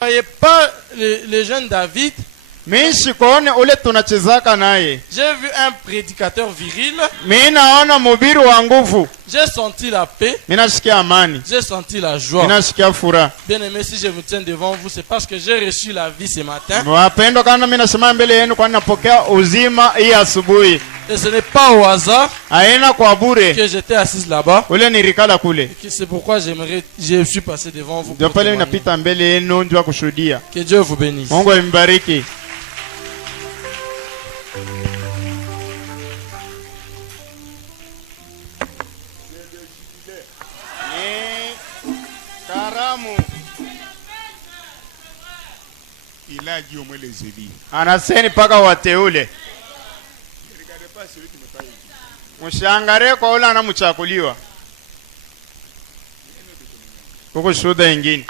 voyez pas le jeune David. Mimi sikuone ule tunachezaka naye. J'ai vu un prédicateur viril. Mimi naona mhubiri wa nguvu. J'ai senti la paix. Mimi nasikia amani. J'ai senti la joie. Mimi nasikia furaha. Bien aimé, si je vous tiens devant vous, c'est parce que j'ai reçu la vie ce matin. Wapendwa, kana mimi nasimama mbele yenu kwa napokea uzima hii asubuhi. Et ce n'est pas au hasard Haina kwa bure. que j'étais assise là-bas. Ule nirikala kule. C'est pourquoi je suis passé devant vous. Ndio pale ninapita mbele yenu njoo kushuhudia. Que Dieu vous bénisse. Mungu ambariki. Karamu. Il a dit au moins les élus. Anaseni paka wateule. Mshangare kwa ule anamuchakuliwa. Kuko shuhuda ingine.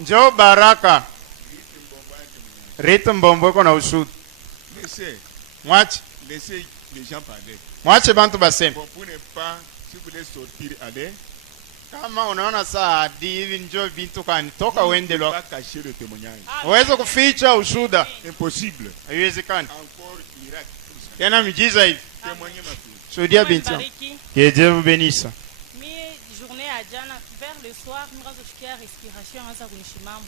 Njoo Baraka. Rita Mbombo iko na ushuhuda. Mwache. Laissez les gens parler. Mwache bantu baseme. Bon, pour ne pas, si vous voulez sortir, allez. Kama unaona saa hadi hivi njoo vitu kanitoka uende Ne lo. pas cacher le témoignage. Uweze kuficha ushuhuda. Impossible. Haiwezekani. Encore miracle. Tena miujiza hivi. Témoignez ma fille. Shuhudia binti. Que Dieu vous bénisse. Mi journée ya jana vers le soir mirazo sikia respiration anza kunishimama.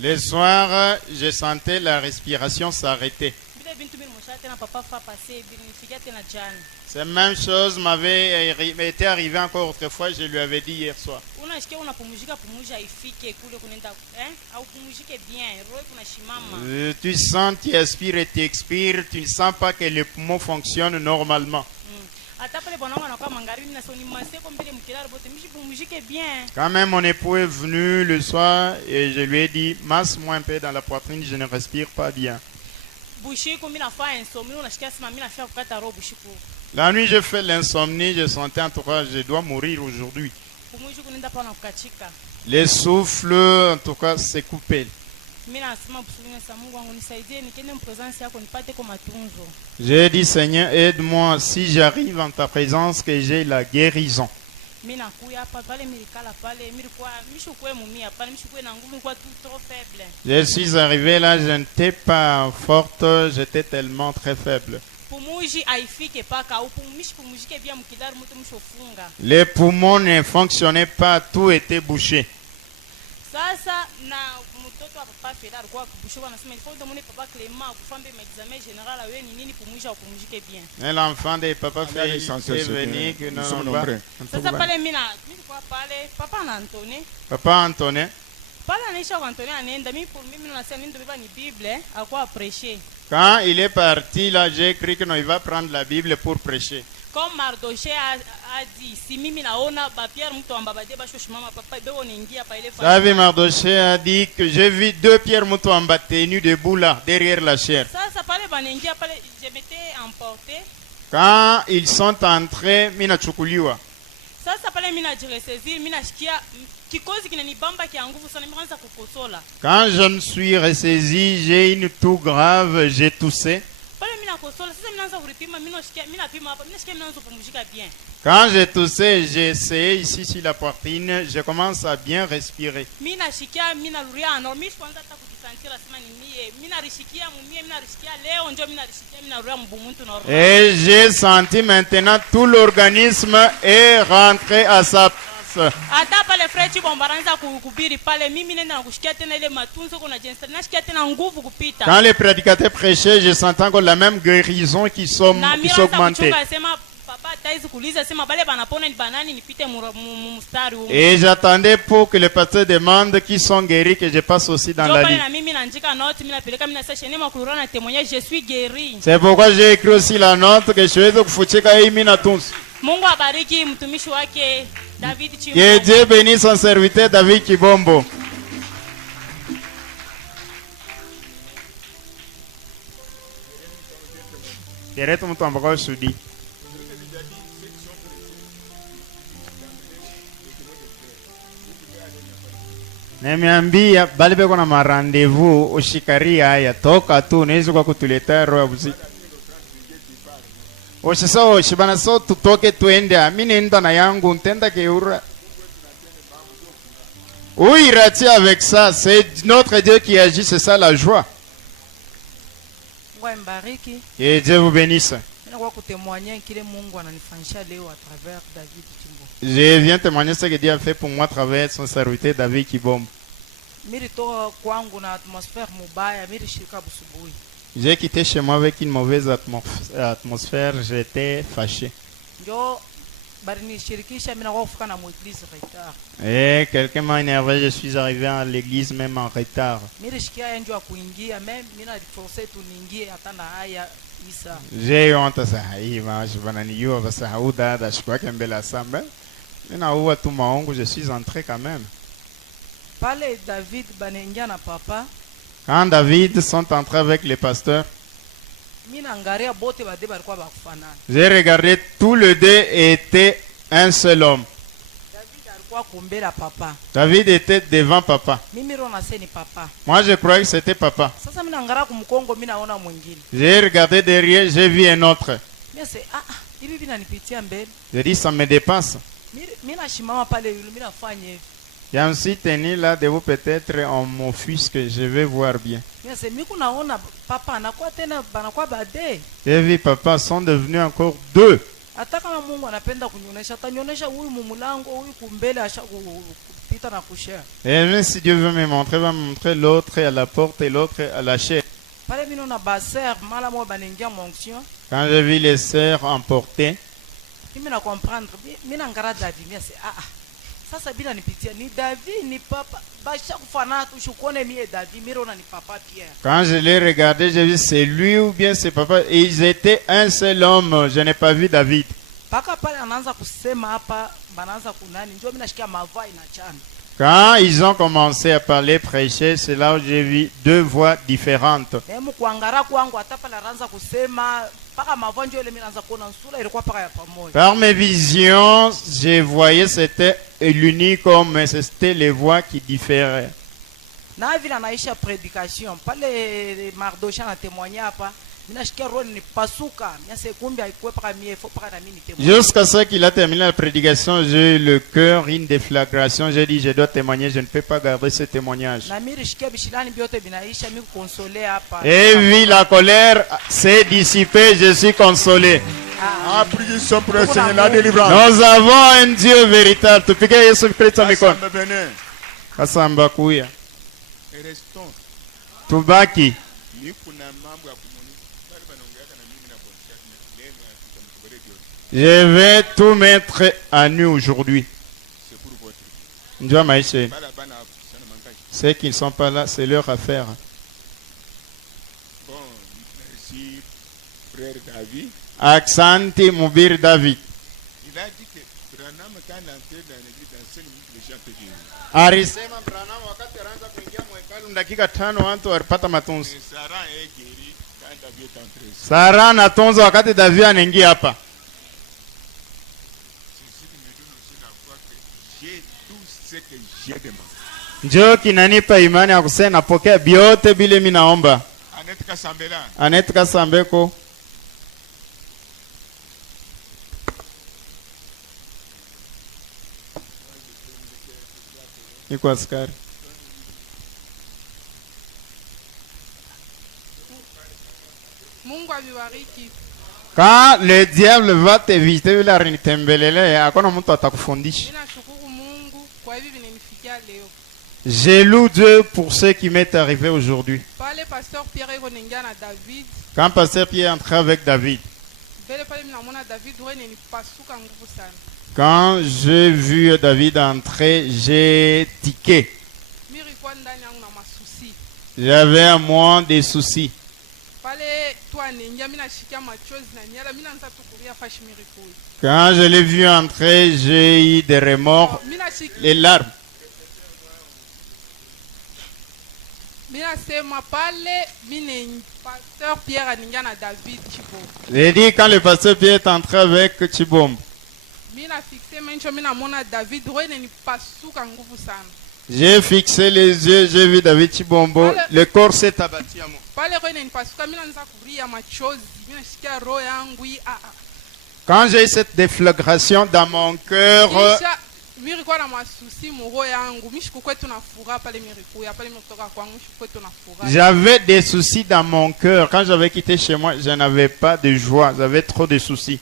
Le soir, je sentais la respiration s'arrêter. Bile bintu mimi mosha tena papa fa passer binifikia tena jana. Cette même chose m'avait été arrivé encore autrefois, je lui avais dit hier soir. Unasikia unapumzika pumuja ifike kule kunenda au pumzike bien roho kunashimama. Tu sens, tu aspires et tu expires, tu ne sens pas que les poumons fonctionnent normalement. Ata pale bwana wangu anakuwa magharibi na soni maseko mbele mkilala bote mishi pumzike bien. Quand même mon époux est venu le soir et je lui ai dit, masse-moi un peu dans la poitrine, je ne respire pas bien. Bushiku mimi nafaa insomnie unasikia sema mimi nafaa kukata roho bushiku. La nuit, j'ai fait l'insomnie, je sentais en tout cas, je dois mourir aujourd'hui. Pumuji kunenda pa na kukachika. Les souffles, en tout cas, s'est coupé. Mimi nasema busunya sa Mungu wangu nisaidie nikende mpresence yako nipate kwa matunzo. J'ai dit, Seigneur, aide-moi si j'arrive en ta présence, que j'ai la guérison. Mimi nakuya hapa pale milikala pale milikuwa mishukwe mumia pale mishukwe na nguvu kwa tout trop faible. Je suis arrivé là, je n'étais pas forte, j'étais tellement très faible. Pumuji haifike paka au pumushi pumujike bien mkidari mtu mshofunga. Les poumons ne fonctionnaient pas, tout était bouché. Sasa na mtoto wa papa Fela alikuwa kubushoka anasema il faut demander papa Clément kufanya examen général awe ni nini pumuji au pumujike bien. Et l'enfant de papa fait est venu que nous sommes non, nombreux. Sasa pale mimi nilikuwa pale papa na Antoine. Papa Antoine. Pale anaisha kwa Antoine anaenda mimi pour mimi nasema nini beba ni Bible akwa prêcher. Quand il est parti là, j'ai cru que non, il va prendre la Bible pour prêcher. Comme Mardoché a dit, si mimi naona ba Pierre mtu ambabade ba shoshimama papa bebo niingia pa ile Ça vu Mardoché a dit que j'ai vu deux pierres Mutuamba tenus debout là, derrière la chair. Sasa pale banaingia pale je m'étais emporté. Quand ils sont entrés, mina chukuliwa. Sasa pale mimi najiresaisir, mimi nashikia kikozi kinanibamba kia nguvu sana mimi kwanza kukosola. Quand je me suis ressaisi, j'ai une toux grave, j'ai toussé. Pale mimi nakosola, sasa mimi naanza kuripima, mimi nashikia mimi napima hapa, mimi nashikia mimi naanza kupumzika bien. Quand j'ai toussé, j'ai essayé ici sur la poitrine, je commence à bien respirer. Mimi nashikia, mimi narudia normal, mimi kwanza hata kujisantia sema ni mie, mimi narishikia mumie, mimi narishikia leo ndio mimi narishikia, mimi narudia mbumuntu normal. Et j'ai senti maintenant tout l'organisme est rentré à sa place. Ata pale frechi bombaranza kuhubiri pale mimi nenda na kushikia tena ile matunzo kuna jensa nashikia tena nguvu kupita. Quand les prédicateurs prêchaient, je sentais encore la même guérison qui s'augmentait. Et j'attendais pour que le pasteur demande qui sont guéris, que je passe aussi dans la liste. C'est pourquoi j'ai écrit aussi la note que je vais kufuchika hii mina tous. Mungu abariki mtumishi wake David Chimbo. Que Dieu bénisse son serviteur David Chibombo. Keretu mtu ambako sudi. Nimeambia bali beko na marandevous ushikaria haya toka tu unaweza kwa kutuletea roho ya buzi. Oshiso shibana so tutoke tuende amini nda na yangu ntenda keura. Où ira-t-il avec ça? C'est notre Dieu qui agit, c'est ça la joie. Mungu ambariki. Et Dieu vous bénisse. Mimi nakuwa kutemwanya kile Mungu ananifanyisha leo à travers David Kimbo. Je viens témoigner ce que Dieu a fait pour moi à travers son serviteur David Kibom. Mimi toka kwangu na atmosphère mubaya, mimi shika busubuhi. J'ai quitté chez moi avec une mauvaise atmosphère, j'étais fâché. Ndio bari nishirikisha mimi nakuwa kufika na mueglise retard. Et quelqu'un m'a énervé, je suis arrivé à l'église même en retard. Mimi shikia ndio ya kuingia, mimi na forcer tu niingie hata na haya Isa. J'ai eu honte ça. Je bananijua basi hauda dashkwake mbele ya samba. Ninaua tu maongo, je suis entré quand même. Pale David banengia na papa. Quand David sont entrés avec les pasteurs, Mimi naangalia bote bade balikuwa bakufanana. j'ai regardé, tous les deux étaient un seul homme. David alikuwa kumbela papa. David était devant papa. Mimi ro naseni papa. Moi je croyais que c'était papa. Sasa mimi naangalia kumkongo, mimi naona mwingine. J'ai regardé derrière, j'ai vu un autre. Mimi sasa hivi vinanipitia mbele. J'ai dit ça me dépasse. Mimi nashimama pale yule, mimi nafanya hivi. Je me suis tenu là de vous peut-être on m'offusque, je vais voir bien. Mimi sasa mimi kunaona papa anakuwa tena banakuwa bade. J'ai vu papa sont devenus encore deux. Hata kama Mungu anapenda kunyonyesha, atanyonyesha huyu mumulango, huyu kumbele asha kupita na kushare. Et même si Dieu veut me montrer, va me montrer l'autre à la porte et l'autre à la chair. Pale mimi naona baser mala mo banengia monction. Quand j'ai vu les sœurs emportées, Mimi na comprendre, mimi naangalia David, mimi sasa sasa bila nipitia ni David ni papa basha kufanana tu shukone mie David mimi naona ni papa Pierre. quand je l'ai regardé, j'ai vu c'est lui ou bien c'est papa. Et ils étaient un seul homme, je n'ai pas vu David. Paka pale anaanza kusema hapa banaanza kunani ndio mimi nashikia mavai na chana. Quand ils ont commencé à parler, prêcher, c'est là où j'ai vu deux voix différentes. Hemu kuangara kwangu hata pale anaanza kusema paka mavai ndio ile mimi naanza kuona sura ilikuwa paka ya pamoja. Par mes visions, je voyais c'était l'unique homme, mais c'était les voix qui différaient. Na vile anaisha prédication pale Mardosha na témoigner hapa mimi nashikia roho ni pasuka mimi sekumbi haikuwa paka mie fo paka na mimi témoigner. Jusqu'à ce qu'il a terminé la prédication, j'ai eu le cœur, une déflagration. J'ai dit, je dois témoigner, je ne peux pas garder ce témoignage. Na mimi rishikia bishilani biote binaisha mimi consoler hapa. Et oui, la colère s'est dissipée, je suis consolé. Ah, prions pour le Seigneur, la délivrance. Nous avons un Dieu véritable. Tupige Yesu Kristo mikono. Ensemble, venez. Kasamba kuya. Et restons. Tubaki. Ni kuna mambo ya kumuni. Bali banaongeaka na mimi na boncha. Neno ya tutamkubali Dieu. Je vais tout mettre à nu aujourd'hui. C'est pour votre. Njua maisha yenu. Bala bana sana mangai. Ceux qui ne sont pas là, c'est leur affaire. Bon, merci frère David. Aksanti Mubiri David. Il a dit que Branham quand entré dans l'église dans 5 minutes les gens étaient guéris. Alisema Branham wakati anaanza kuingia mwekalu dakika 5 watu walipata matunzo. Et Sarah est guérie quand David est entré. Sara anatunza wakati David anaingia hapa. Ceci me donne aussi la foi que j'ai tout ce que j'ai demandé. Njoo kinanipa imani ya kusema napokea vyote bile mimi naomba. Annette Kasambela. Anet Kasambeko. Iko askari. Mungu avibariki. Quand le diable va te visiter bila rinitembelele, hakuna mtu atakufundisha. Mimi nashukuru Mungu kwa hivi vinanifikia leo. Je loue Dieu pour ce qui m'est arrivé aujourd'hui. Pale pasteur Pierre iko ningia na David. Quand pasteur Pierre est entré avec David, Mbele pale mimi namuona David wewe ni pasuka nguvu sana. quand j'ai vu David entrer, j'ai tiqué. Mimi nilikuwa ndani yangu na masusi. J'avais un moins de soucis. Pale tu aningia mimi nashikia machozi na nyala mimi naanza tukuria fashi miracle. Quand je l'ai vu entrer, j'ai eu des remords, Mimi nashikia les larmes. mimi nasema pale mimi ni pasteur Pierre aningia na David Chibo. J'ai dit quand le pasteur Pierre est entré avec Chibom, Mimi na fixe mencho mimi namuona David wewe ni pasuka nguvu sana. j'ai fixé les yeux, j'ai vu David Chibombo, le corps s'est abattu à moi. Pale wewe ni pasuka mimi naanza kuria machozi. Mimi nashikia roho yangu Quand j'ai eu cette déflagration dans mon cœur, Mirikuwa na masusi muro yangu. Mishiku kwetu na furaha pale mirikuya. Pale mirikutoka kwangu mishiku kwetu na furaha. J'avais des soucis dans mon cœur. Quand j'avais quitté chez moi, je n'avais pas de joie. J'avais trop de soucis.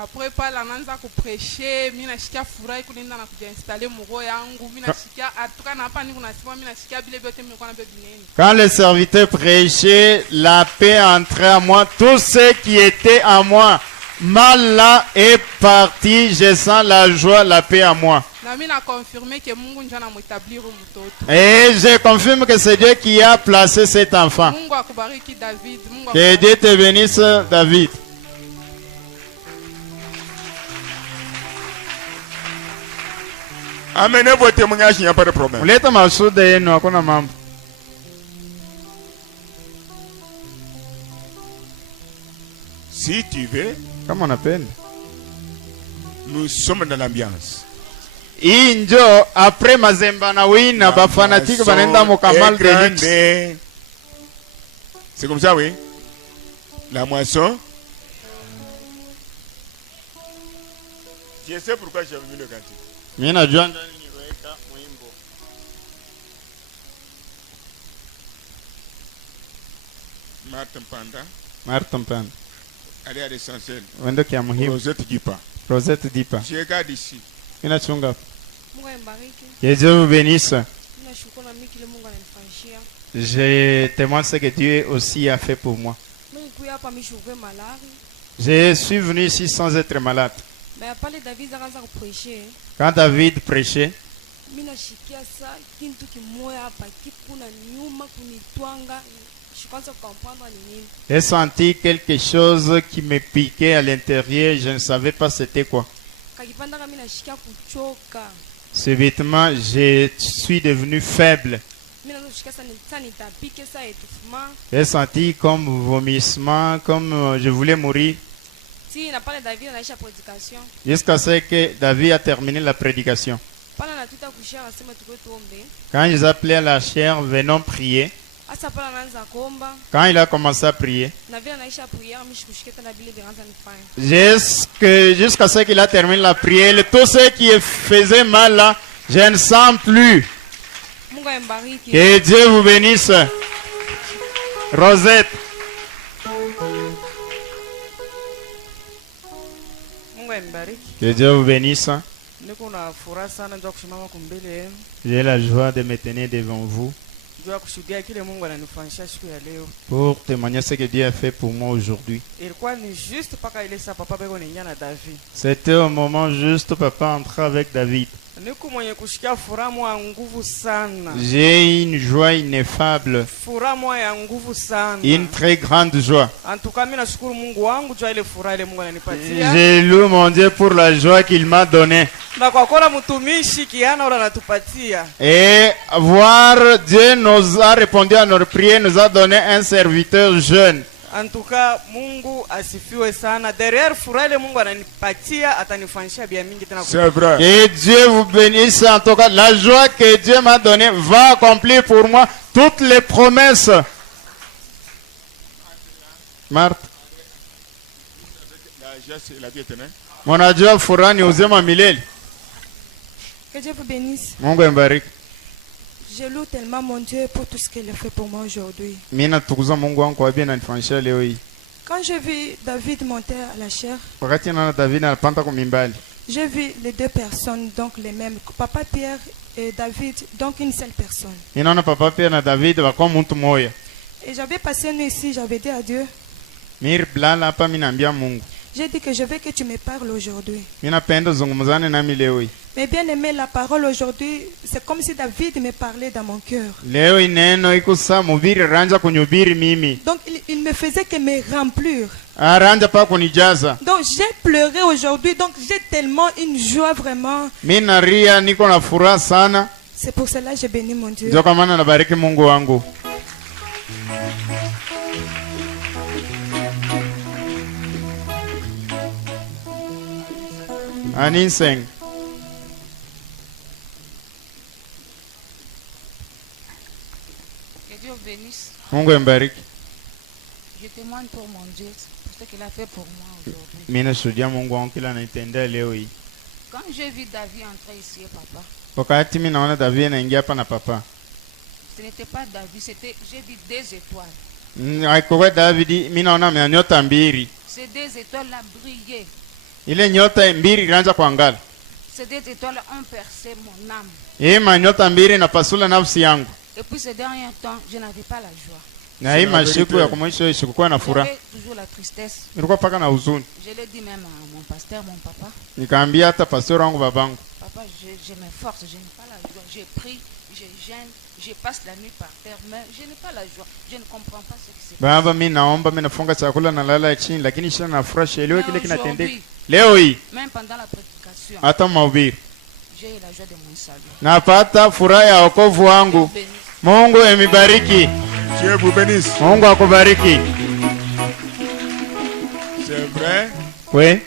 Après pale anaanza kupreshe, mimi nashikia furaha kulinda na kujiinstaller muro yangu. Mimi nashikia atuka na hapa niko nasema mimi nashikia bile byote mlikuwa na bebineni. Quand le serviteur prêchait, la paix entrait à moi. Tout ce qui était à moi, mal là est parti. Je sens la joie, la paix à moi. Na mimi na confirmer que Mungu ndio anamutablir mtoto. Et je confirme que c'est Dieu qui a placé cet enfant. Mungu akubariki David. Mungu Que Dieu te bénisse, David. Amenez vos témoignages, il n'y a pas de problème. Muleta mashuhuda yenu, hakuna mambo. Si tu veux, Kama unapenda. nous sommes dans l'ambiance. Hii njo après mazemba na wina bafanatiki banaenda mukamal de luxe. C'est comme ça, oui. La moisson. Je sais pourquoi j'ai mis le cantique. Mimi najua ndio niliweka mwimbo. Martin Panda. Martin Pan. Allez à l'essentiel. Wendo kia muhimu. Rosette Gipa. Rosette Dipa. Je regarde ici. Mimi nachunga. Mungu ambariki. Que Dieu vous bénisse. Nashukuru na mimi kile Mungu ananifanyishia. Je témoigne ce que Dieu aussi a fait pour moi. Mimi kuya hapa mishukwe malari. Je suis venu ici sans être malade. Mais pale David akaanza kuprêcher. Quand David prêchait, Mimi nashikia saa kintu kimoya hapa kikuna nyuma kunitwanga. Shikaanza comprendre ni nini. j'ai senti quelque chose qui me piquait à l'intérieur. Je ne savais pas c'était quoi. Kakipanda kama mimi nashikia kuchoka. Subitement, je suis devenu faible. Mimi naanza kushika sana nitapike saa étouffement. J'ai senti comme vomissement, comme je voulais mourir. Si na pale David anaisha prédication. Jusqu'à ce que David a terminé la prédication. Pale anatuita kushia asema tukwe tuombe. Quand ils appelaient à la chair, venons prier. Asa pale anaanza kuomba. Quand il a commencé à prier, Na vile anaisha prière mimi shikushike tena bile vinaanza nifanya. jusqu'à ce qu'il a terminé la prière, tout ce qui faisait mal là, je ne sens plus. Mungu ambariki. Que Dieu vous bénisse. Rosette, Mungu ambariki. que Dieu vous bénisse. Niko na furaha sana ndio kusimama kumbele yenu. J'ai la joie de me tenir devant vous Ndio kushuhudia kile Mungu ananifanyisha siku ya leo. pour témoigner ce que Dieu a fait pour moi aujourd'hui. Ilikuwa ni juste paka ile saa papa beko ninya na David. C'était au moment juste papa entrait avec David. Niko mwenye kushikia furaha mwa nguvu sana. J'ai une joie ineffable, Furaha mwa ya nguvu sana. une très grande joie. En tout cas mimi nashukuru Mungu wangu jua ile furaha ile Mungu ananipatia. Je loue mon Dieu pour la joie qu'il m'a donnée. Na kwa kola mtumishi kiana ule anatupatia. Et voir Dieu nous a répondu à notre prière, nous a donné un serviteur jeune. En tout cas Mungu asifiwe sana. Derrière furaha ile Mungu ananipatia atanifanyisha bia mingi tena. C'est vrai. Que Dieu vous bénisse. En tout cas, la joie que Dieu m'a donnée va accomplir pour moi toutes les promesses. Marthe, La geste et la vie éternelle. mwanajua furaha ni uzima milele. Que Dieu vous bénisse. Mungu ambariki. Je loue tellement mon Dieu pour tout ce qu'il a fait pour moi aujourd'hui. Mimi natukuza Mungu wangu kwa bien anifanyisha leo hii. Quand j'ai vu David monter à la chair, Wakati naona David anapanda kwa mimbali, j'ai vu les deux personnes, donc les mêmes. Papa Pierre et David, donc une seule personne. ninaona papa pia na David wako mtu moja. Et j'avais passé une nuit ici, j'avais dit à Dieu, Mimi blala hapa mimi naambia Mungu, j'ai dit que je veux que tu me parles aujourd'hui. mimi napenda zungumzane nami leo hii. Mais bien aimé, la parole aujourd'hui, c'est comme si David me parlait dans mon cœur. Leo hii neno iko saa mubiri ranja kunyubiri mimi. Donc il me faisait que me remplir. Aranja pa kunijaza. Donc j'ai pleuré aujourd'hui, donc j'ai tellement une joie vraiment. Mimi naria niko na furaha sana. C'est pour cela que j'ai béni mon Dieu. Ndio kwa maana nabariki Mungu wangu. Aniseng. Que Dieu vous bénisse. Mungu ambariki. Je témoigne pour mon Dieu, pour ce qu'il a fait pour moi aujourd'hui. Mimi nashuhudia Mungu wangu kila ananitendea leo hii. Quand j'ai vu David entrer ici, papa, Wakati mimi naona David anaingia hapa na papa. ce n'était pas David, c'était, j'ai vu des étoiles. Kwa David mimi naona amenyota mbili. Ces deux étoiles-là brillaient. Ile nyota mbili ilianza kuangala. Ces deux étoiles ont percé mon âme. Manyota mbili inapasula nafsi yangu. Et puis ces derniers temps, je n'avais pas la joie. Na hii mashiku ya kumwisho sikukuwa na furaha. J'avais toujours la tristesse. Nilikuwa paka na huzuni. Je l'ai dit même à mon pasteur, mon papa. Nikaambia hata pastor wangu babangu. Papa, je m'efforce, je n'ai pas la joie. Je prie, je gêne, je passe la nuit par terre, mais je n'ai pas la joie. Je ne comprends pas ce qui se passe. Baba, mimi naomba, mimi nafunga chakula na lala chini, lakini sina na furaha elewe kile Mais kinatendeka. aujourd'hui, Leo hii même pendant la prédication, hata mahubiri j'ai eu la joie de mon salut. napata furaha ya wokovu wangu. Béni. Mungu emibariki. Dieu vous bénisse. Mungu akubariki. C'est vrai We,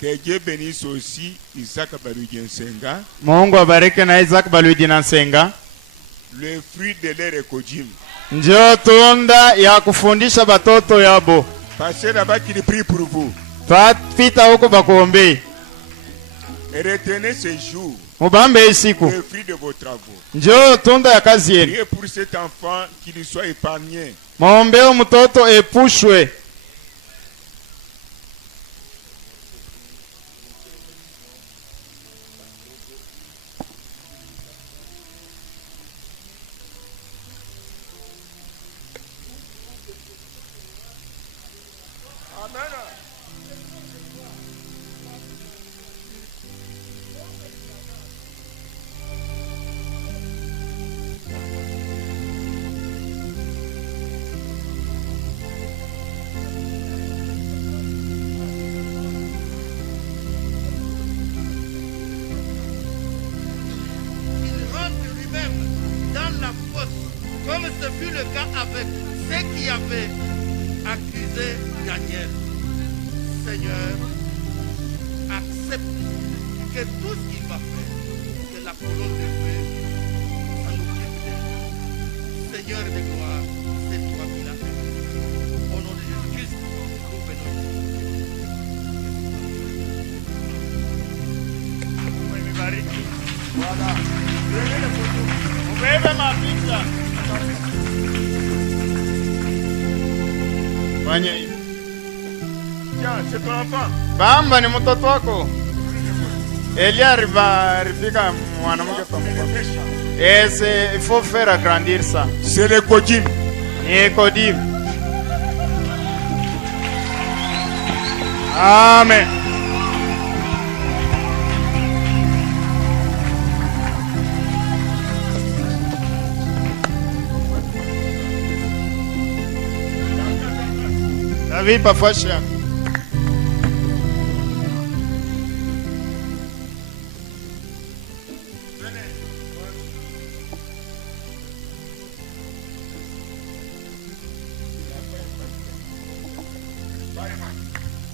que Dieu bénisse aussi Isaac Balugiensenga, Mungu abariki na Isaac Balwidi na Nsenga. le fruit de leur écojim. Njoo tunda ya kufundisha batoto yabo. Passez là-bas qu'il prie pour vous. Pita huko bakuombei. Et retenez ce jour, Mubambe hii siku. le fruit de vos travaux. Njoo tunda ya kazi yenu. Priez pour cet enfant qu'il soit épargné. Maombeo mtoto epushwe. Dans la fosse, comme ce fut le cas avec ceux qui avaient accusé Daniel. Seigneur, accepte que tout ce qu'il va faire, que la colonne de feu s'en occupe d'elle. Seigneur de gloire, c'est toi qui l'as fait. Au nom de Jésus-Christ, nous venons. Voilà. Ubebe mapicha. Fanya hivi. Tiens, c'est ton enfant. Bamba ni mtoto wako. Elia rifika mwanamke pamoja. Il faut faire agrandir ça. C'est l'écojim. Ni Kodim. Amen. David parfois cher.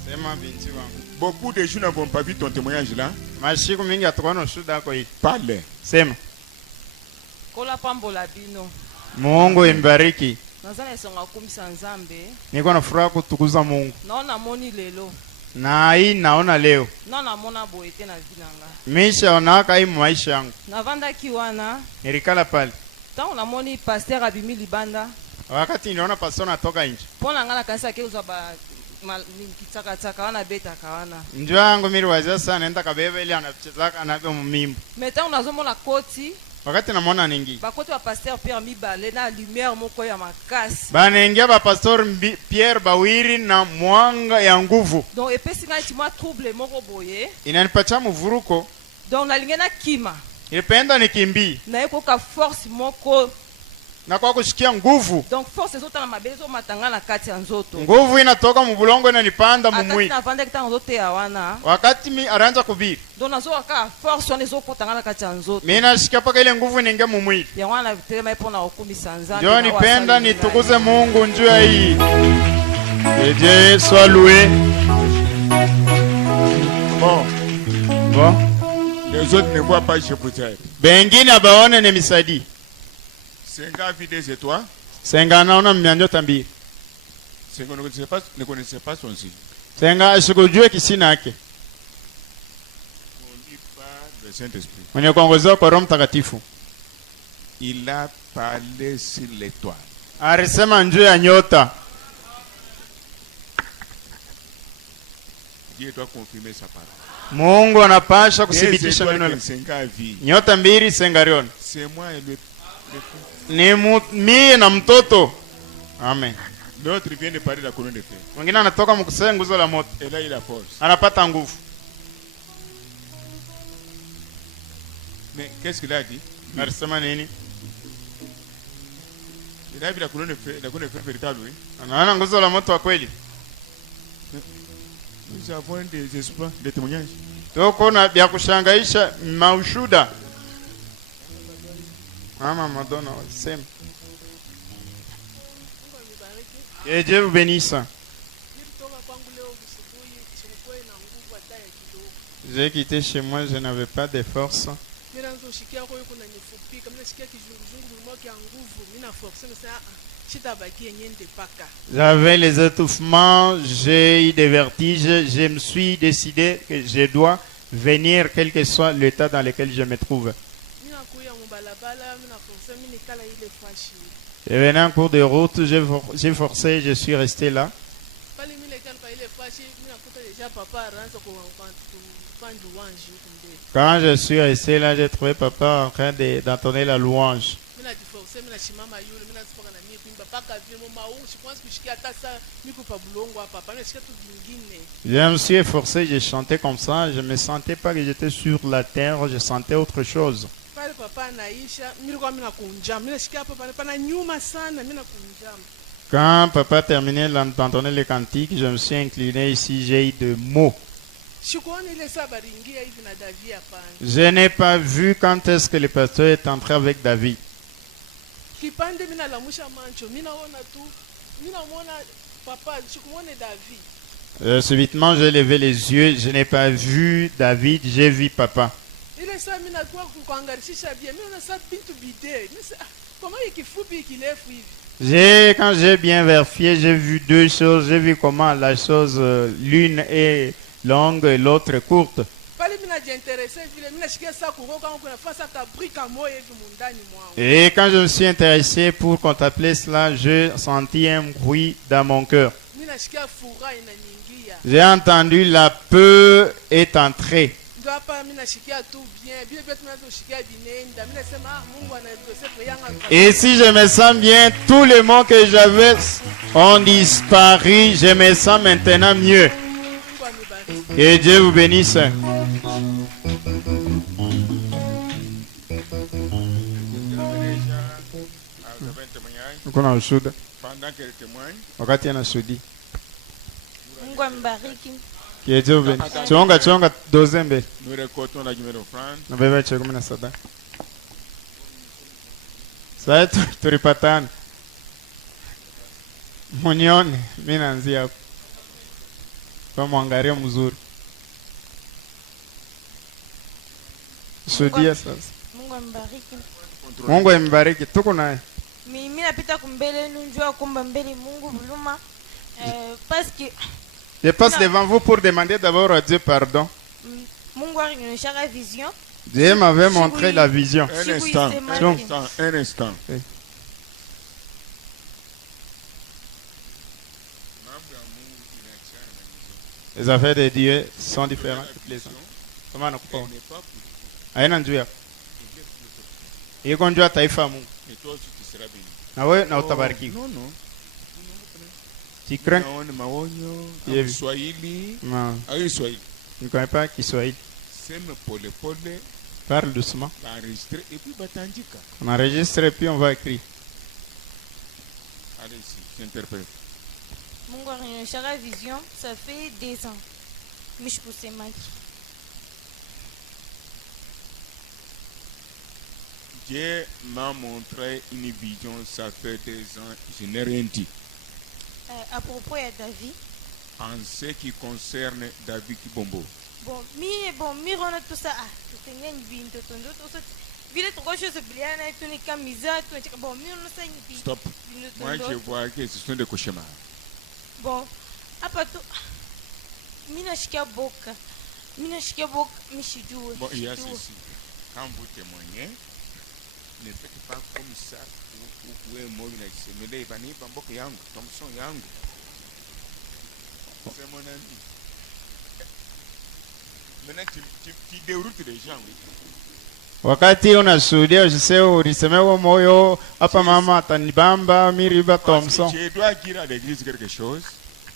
Sema binti wangu. Beaucoup de gens n'ont pas vu ton témoignage là. Mashiku mingi atukono shuda yako hii. Parle. Sema. kola pambola bino Mungu imbariki. nazala esonga kumisa nzambe Niko na furaha kutukuza Mungu. naona moni lelo Na hii naona leo. naona mona boye te na vinanga Misha onaka hii maisha yangu. navandaki wana Nilikala pale. ntango namoni paster abimi libanda Wakati niliona pastor natoka nje. mpo na ngai na kanisa akeuzwa kitakatsaka wana betaka wana Njoo yangu mimi wazia sana naenda kabeba ile anachezaka anavyo mimbo. me ntango nazomona koti Wakati namwona ningi. bakoti ba paster pierre mibale na lumière moko ya makasi Banaingia ba pastor Pierre Bawiri na mwanga ya nguvu. donc epesi ngai ti mwa trouble moko boye Inanipatia mvuruko. donc nalingi nakima Nilipenda nikimbie. nayekoka force moko Na kwa kushikia nguvu. donc force ezotala mabele ezomatanga na kati ya nzoto Nguvu inatoka mubulongo inanipanda mumwi. akati navandaki ntango nazoteya wana Wakati mi araanza kubiri. donc nazowaka force wana ezokotanga na kati ya nzoto Mimi nashikia paka ile nguvu ninge mumwi. yango wana natelema mpo na kokumisa nzambe Njoo na nipenda wasali nitukuze Mungu njuu ya hii. Que Dieu soit loué. Bon, Bon. les autres ne voient pas, je vous dire. Bengine abaone ni misadi. Senga vit des étoiles. Senga naona mnyanyota mbili. Senga ne connaissait pas son signe. Senga asikujue kisina yake. le Saint-Esprit. mwenye kuongozewa kwa Roho Mtakatifu. Il a parlé sur l'étoile. Alisema njuu ya nyota. Dieu doit confirmer sa parole. Mungu anapasha Des kuthibitisha étoiles neno que lake. Senga vit. Nyota mbili Sengarion. C'est moi et le Ni mie na mtoto. Amen. L'autre vient de parler de la colonne de feu. Mwingine anatoka mkusanya nguzo la moto. Et là, il a force. Anapata nguvu. Mais qu'est-ce qu'il a dit? Alisema nini? Il a vu la colonne de feu véritable, oui. Anaona nguzo la moto wa kweli. Nous avons des espoirs, des témoignages. Tuko na vya kushangaisha maushuda. Mama Madonna sema. Que Dieu vous bénisse. J'ai quitté chez moi, je n'avais pas de force. J'avais les étouffements, j'ai eu des vertiges. Je me suis décidé que je dois venir, quel que soit l'état dans lequel je me trouve. Je venais en cours de route, j'ai forcé, je suis resté là. Quand je suis resté là, j'ai trouvé papa en train d'entonner la louange. Je me suis efforcé, j'ai chanté comme ça, je ne me sentais pas que j'étais sur la terre, je sentais autre chose. Quand papa terminait d'entonner les cantiques, je me suis incliné ici, j'ai eu de mots. Je n'ai pas vu quand est-ce que le pasteur est entré avec David. Subitement, j'ai levé les yeux, je n'ai pas vu David, j'ai vu papa. Quand j'ai bien vérifié, j'ai vu deux choses. J'ai vu comment la chose, l'une est longue et l'autre est courte. Et quand je me suis intéressé pour contempler cela, j'ai senti un bruit dans mon cœur. J'ai entendu la peur est entrée. Et si je me sens bien, tous les mots que j'avais ont disparu. Je me sens maintenant mieux. Que Dieu vous bénisse. Pendant qu'elle témoigne, que Dieu vous bénisse. Chonga dozembe. nous récoltons la guimée d'offrande. Nabeba chakumi na sada. Sasa tulipatana. Munione, mimi naanzia hapo. Kwa mwangalia mzuri. Shuhudia sasa. Mungu ambariki. Mungu ambariki. Tuko naye. Mimi napita kumbele nunjua kumba mbele Mungu buluma. Parce que je passe devant vous pour demander d'abord à Dieu pardon. Mungu alionyesha la vision. Dieu m'avait montré la vision. Un instant. Oui. Les affaires de Dieu sont différentes toutes les ans. Comment on comprend? Aina njua. Iko njua taifa Mungu. Et toi aussi tu seras béni. Na wewe na utabarikiwa. Non. Tu crains? Naona maonyo Ye- Kiswahili. Non. Kiswahili. Je ne connais pas Kiswahili. Sema pole pole. Parle doucement. Enregistrer et puis batandika. On enregistre et puis on va écrire. Allez ici, j'interprète. Mungu alionyesha la vision, ça fait 2 ans. Mish kusemaki. Dieu m'a montré une vision, ça fait 2 ans, je n'ai rien dit. À propos de David. En ce qui concerne David Kibombo. Mi rona tout ça. Tenye binto tondo to vile trop chose biliana tu ni kamisa tu ni bon mi on sait ni. Stop. Moi je vois que ce sont des cauchemars. Bon, apa tu mi nashikia boka. minashikia boka mishijue. Bon, il y a ceci. Quand vous témoignez, ne faites pas comme ça. Vous pouvez mourir avec ce mêlé. Bani bambok yangu, Thompson yangu. C'est mon ami. Maintenant, tu déroutes les gens. Oui. Wakati unashuhudia usiseme ulisemewa moyo hapa mama atanibamba Miriba Thompson. Je dois dire à l'église quelque chose.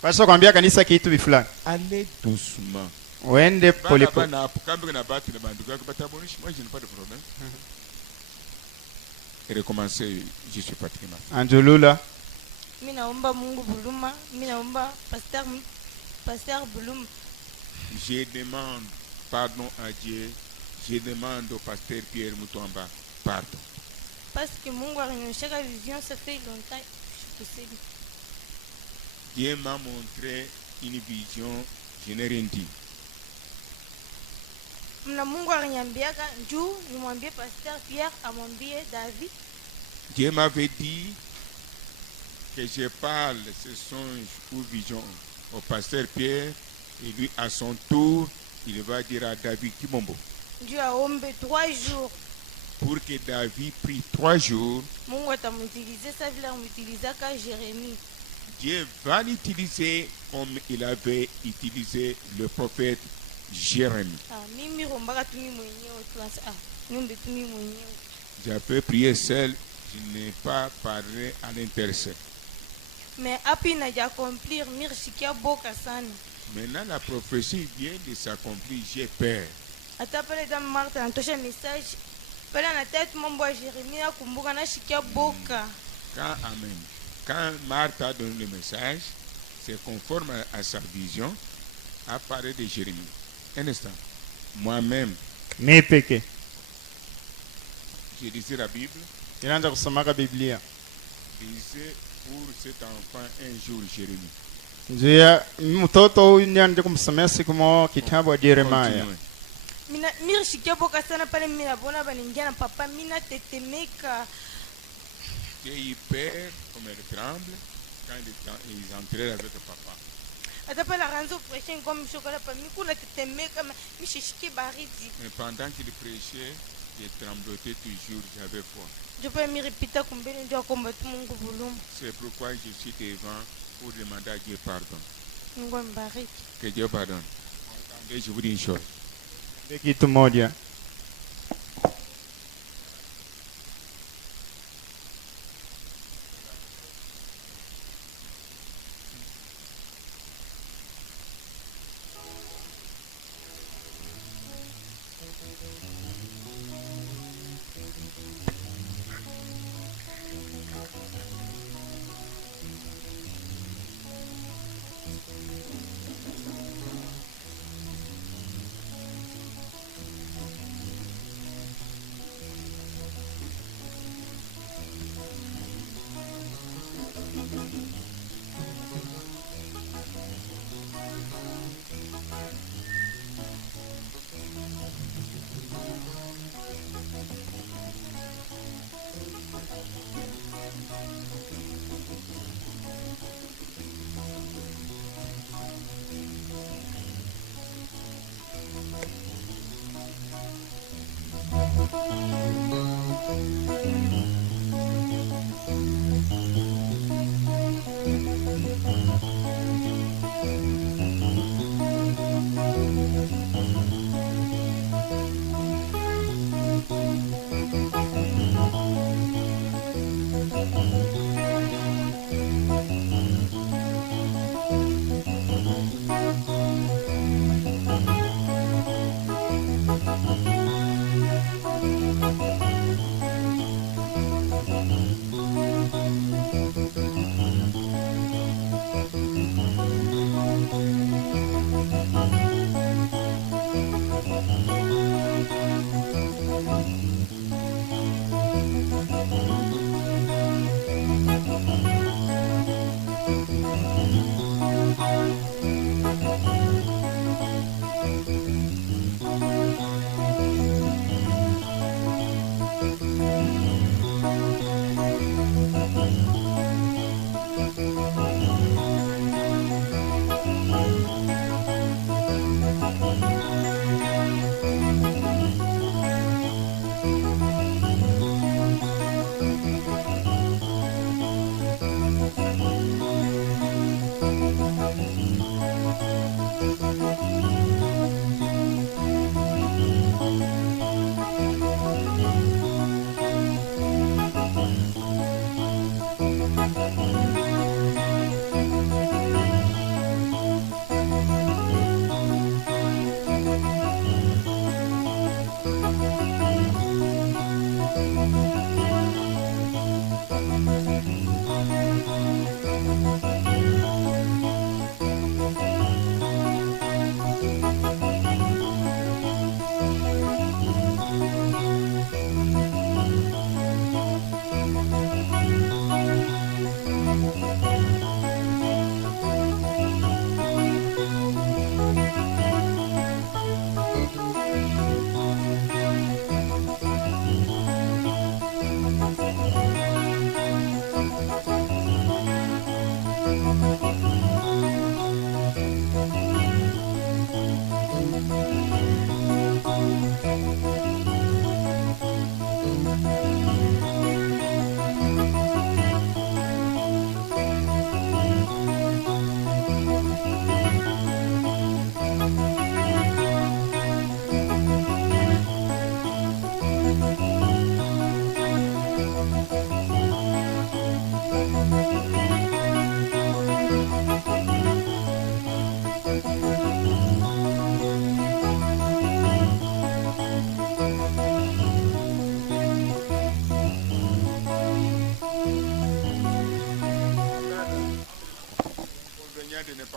Pasha kwambia kanisa kitu bifulani. Allez doucement. Uende pole pole. Moi je n'ai pas de problème. Et recommencer, je suis Patrick. Anjulula. Mimi naomba Mungu Buluma, mimi naomba Pasteur Buluma. Je demande pardon à Dieu. Je demande au pasteur Pierre Mutomba pardon. Parce que Mungu alinyoshaka vision, ça fait longtemps que c'est. Dieu m'a montré une vision, je n'ai rien dit. Na Mungu aliniambiaka njoo nimwambie Pasteur Pierre amwambie David. Dieu m'avait dit que je parle ce songe ou vision au pasteur Pierre et lui à son tour il va dire à David Kimombo. Dieu a ombe 3 jours. Pour que David prie 3 jours. Mungu atamutiliser ça vile amutilizaka Jérémie. Dieu va l'utiliser comme il avait utilisé le prophète Jérémie. Mimi rombaka tumi mwenyewe tu niombe tumi mwenyewe. J'ai peu prié seul, je n'ai pas parlé à l'intercession. Mais api na accomplir mirshikia boka sana. Maintenant la prophétie vient de s'accomplir, j'ai peur. Ata pale dans Marthe anatosha message. Pale na tête mambo ya Jérémie akumbuka na shikia boka. Amen. Quand Marthe a donné le message, c'est conforme à sa vision, à parler de Jérémie. Un instant. Moi-même, Mipeke. j'ai lisé la Bible. Inaanza kusomaka Biblia. Lisez pour cet enfant un jour Jérémie. Njia mtoto huyu ndiye anaenda kumsomea siku moja kitabu cha Yeremia. Mina mirshikia boka sana pale mimi naona baningia na papa mina tetemeka. J'ai eu peur comme elle tremble quand ils entraient avec papa. Ata pale ranzo prêcher comme chocolat pa mimi kuna tetemeka mishishiki baridi. Mais pendant qu'il prêchait, j'ai trembloté toujours, j'avais foi. Je peux me répéter kumbele ndio akomba tu Mungu Buluma. C'est pourquoi je suis devant pour demander à Dieu pardon. Mungu mbariki. Que Dieu pardonne. Entendez, je vous dis une chose. Kitu moja.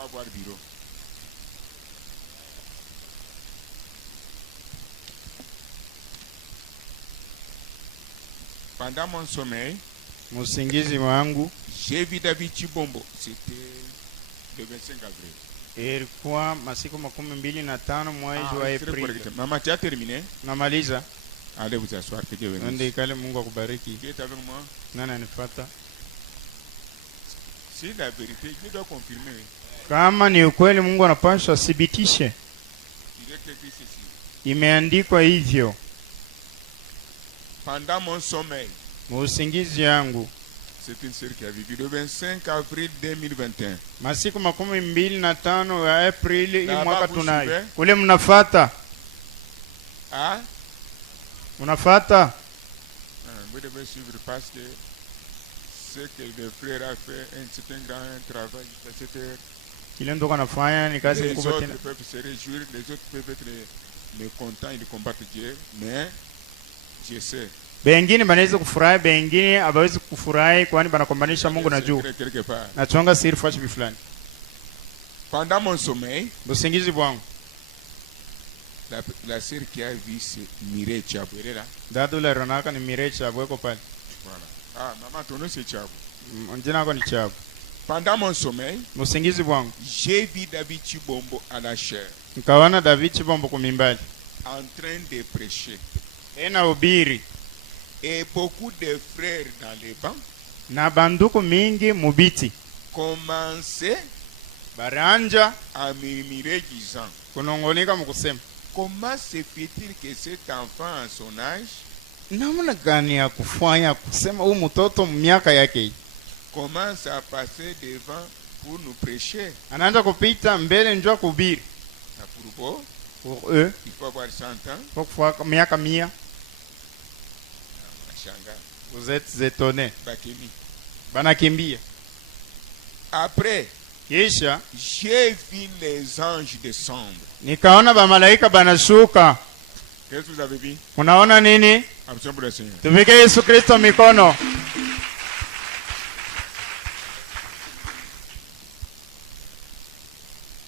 avoir bureau. Pendant mon sommeil, Musingizi wangu j'ai vu David Chibombo. C'était le 25 avril. ilikuwa masiku 25 mwezi wa Aprili. Maman, tu as terminé? Namaliza. Allez vous asseoir, que Dieu bénisse. Ndio kale Mungu akubariki. Qui est avec moi? Nani anifuata? C'est la vérité, Dieu doit confirmer. Kama ni ukweli Mungu anapaswa thibitishe. Il est écrit ceci. Imeandikwa hivyo. Pendant mon sommeil, Musingizi yangu c'est une sœur qui a vécu le 25 avril 2021. masiku 25 ya Aprili hii mwaka tunayo. suivez? Kule mnafata? Ah? Mnafata? Vous devez suivre parce que ce que le frère a fait, c'est un grand travail. Kile ndo kanafanya ni kazi Les kubwa autres tena. peuvent se réjouir, les autres peuvent être les contents, ils combattent Dieu, mais je sais. Bengine banaweza kufurahi, bengine hawawezi kufurahi kwani banakombanisha Mungu na juu. Quelque part. Nachonga siri fashi bifulani. Pendant mon sommeil, Busingizi bwangu la sœur qui a vu c'est Mireille Chabou. Elle est là. dada ule ronaka ni Mirecha bweko pale. Voilà. Ah, maman, ton nom c'est Chabou. Jina lako ni Chabu. Pendant mon sommeil, Busingizi bwangu j'ai vu David Chibombo à la chair, nikaona David Chibombo kumimbali en train de prêcher. ena ubiri Et beaucoup de frères dans les bancs na banduku mingi mubiti commençaient baranja à murmurer disant, kunongonika mukusema comment se fait-il que cet enfant à son âge namna gani ya kufanya kusema huyu mtoto miaka yake hii commence à passer devant pour nous prêcher? anaanza kupita mbele njoo kuhubiri. À propos, Pour eux il faut avoir 100 ans. kwa kufuata miaka 100 Mashanga, vous êtes étonnés Bakemi. banakimbia. Après, Kisha j'ai vu les anges descendre. nikaona bamalaika banashuka. Qu'est-ce que vous avez vu? Unaona nini? Absolument pour le Seigneur. Tupige Yesu Kristo mikono.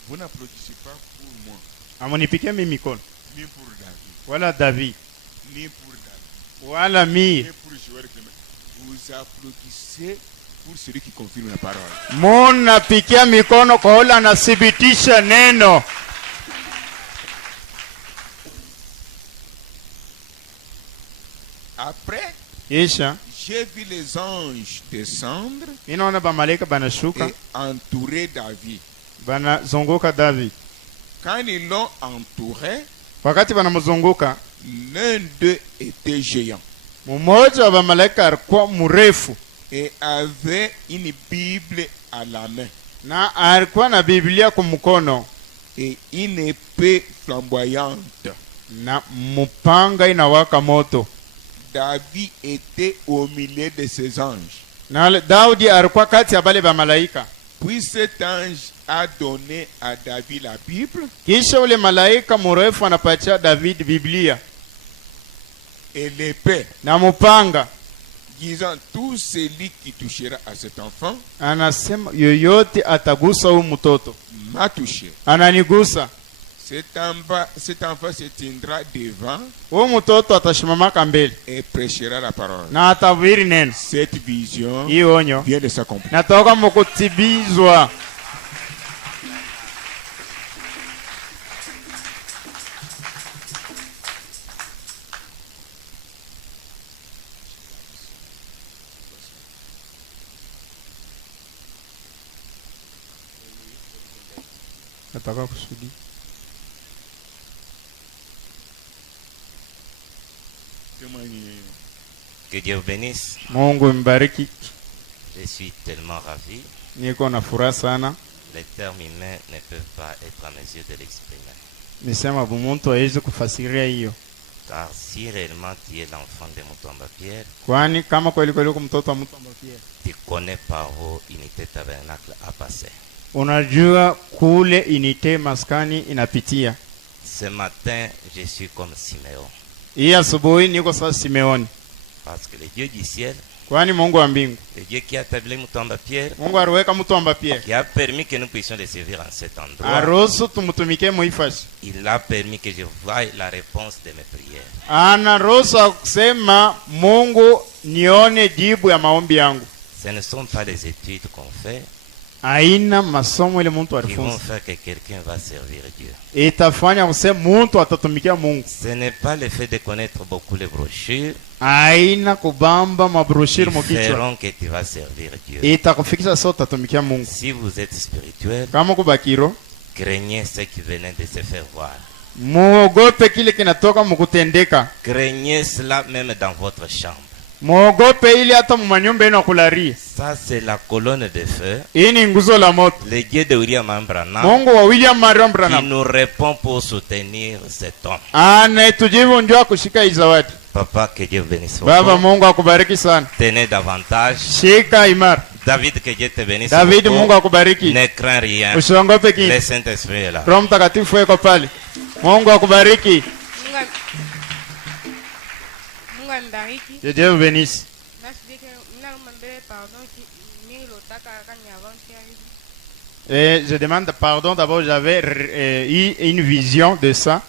Vous n'applaudissez pas pour moi, Amunipikie mimi mikono. ni pour David, Wala David. ni pour David, Wala ni mie. pour Joël Clément. Vous applaudissez pour celui qui confirme la parole. Munapikia mikono kwa ule anathibitisha neno. Après, Kisha j'ai vu les anges descendre ninaona bamalaika banashuka et entourer David. banazunguka David. Quand ils l'ont entouré, Wakati banamzunguka, l'un d'eux était géant mmoja wa bamalaika alikuwa mrefu et avait une Bible à la main na alikuwa na Biblia kwa mkono et une épée flamboyante. na mupanga inawaka moto. David était au milieu de ces anges. Na Daudi alikuwa kati ya bale bamalaika. Puis cet ange a donné à David la Bible Kisha ule malaika mrefu anapatia David Biblia et l'épée, na mupanga, disant tout celui qui touchera à cet enfant anasema yoyote atagusa huyu mtoto m'a touché. ananigusa. Cet enfant se tiendra devant Huyu mtoto atashimamaka mbele et prêchera la parole. na atahubiri neno. Cette vision Hii onyo vient de s'accomplir. natoka mukutibizwa. Nataka kusudi Témoignez. Que Dieu vous bénisse. Mungu mbariki. Je suis tellement ravi. Niko na furaha sana. Les termes humains ne peuvent pas être à mesure de l'exprimer. Nisema bumuntu hawezi kufasiria hiyo, Car si réellement tu es l'enfant de Mutomba Pierre, kwani kama kweli kweli uko mtoto wa Mutomba Pierre, tu connais par où unité tabernacle a passé. unajua kule inite maskani inapitia. Ce matin, je suis comme Siméon. Hii asubuhi niko sasa Simeoni, Parce que le Dieu du ciel Kwani Mungu wa mbingu. Le Dieu qui a établi Mutomba Pierre, Mungu aliweka Mutomba Pierre. qui a permis que nous puissions le servir en cet endroit. Aruhusu tumutumike muifasi. Il a permis que je voie la réponse de mes prières. Anaruhusu kusema Mungu nione jibu ya maombi yangu. Ce ne sont pas les études qu'on fait Aina masomo ile mtu qui vont alifunza. faire que quelqu'un va servir Dieu. Itafanya kusema mtu atatumikia Mungu. Ce n'est pas le fait de connaître beaucoup les brochures Aina kubamba mabroshiri qui mukichwa. feront que tu vas servir Dieu. Itakufikisha sasa utatumikia Mungu. Si vous êtes spirituel, Kama kubakiro, craignez ce qui venait de se faire voir. muogope kile kinatoka mukutendeka. Craignez cela même dans votre chambre. Muogope ili hata mumanyumba ino kularia. Ça, c'est la colonne de feu. Hii ni nguzo la moto. Le Dieu de William Branham Mungu wa William Marion qui Branham nous répond pour soutenir cet homme. anayetujibu ndio kushika hii zawadi. Papa, que Dieu bénisse. Baba, beaucoup. Mungu akubariki sana. Tenez davantage. Shika imara. David, que Dieu te bénisse. David, beaucoup. Mungu akubariki. Ne crains rien. Usiongope kitu. Le Saint-Esprit est là. Roho Mtakatifu yuko pale. Mungu akubariki. Mungu ambariki. Que Dieu vous bénisse. Et je demande pardon, d'abord j'avais eu une vision de ça.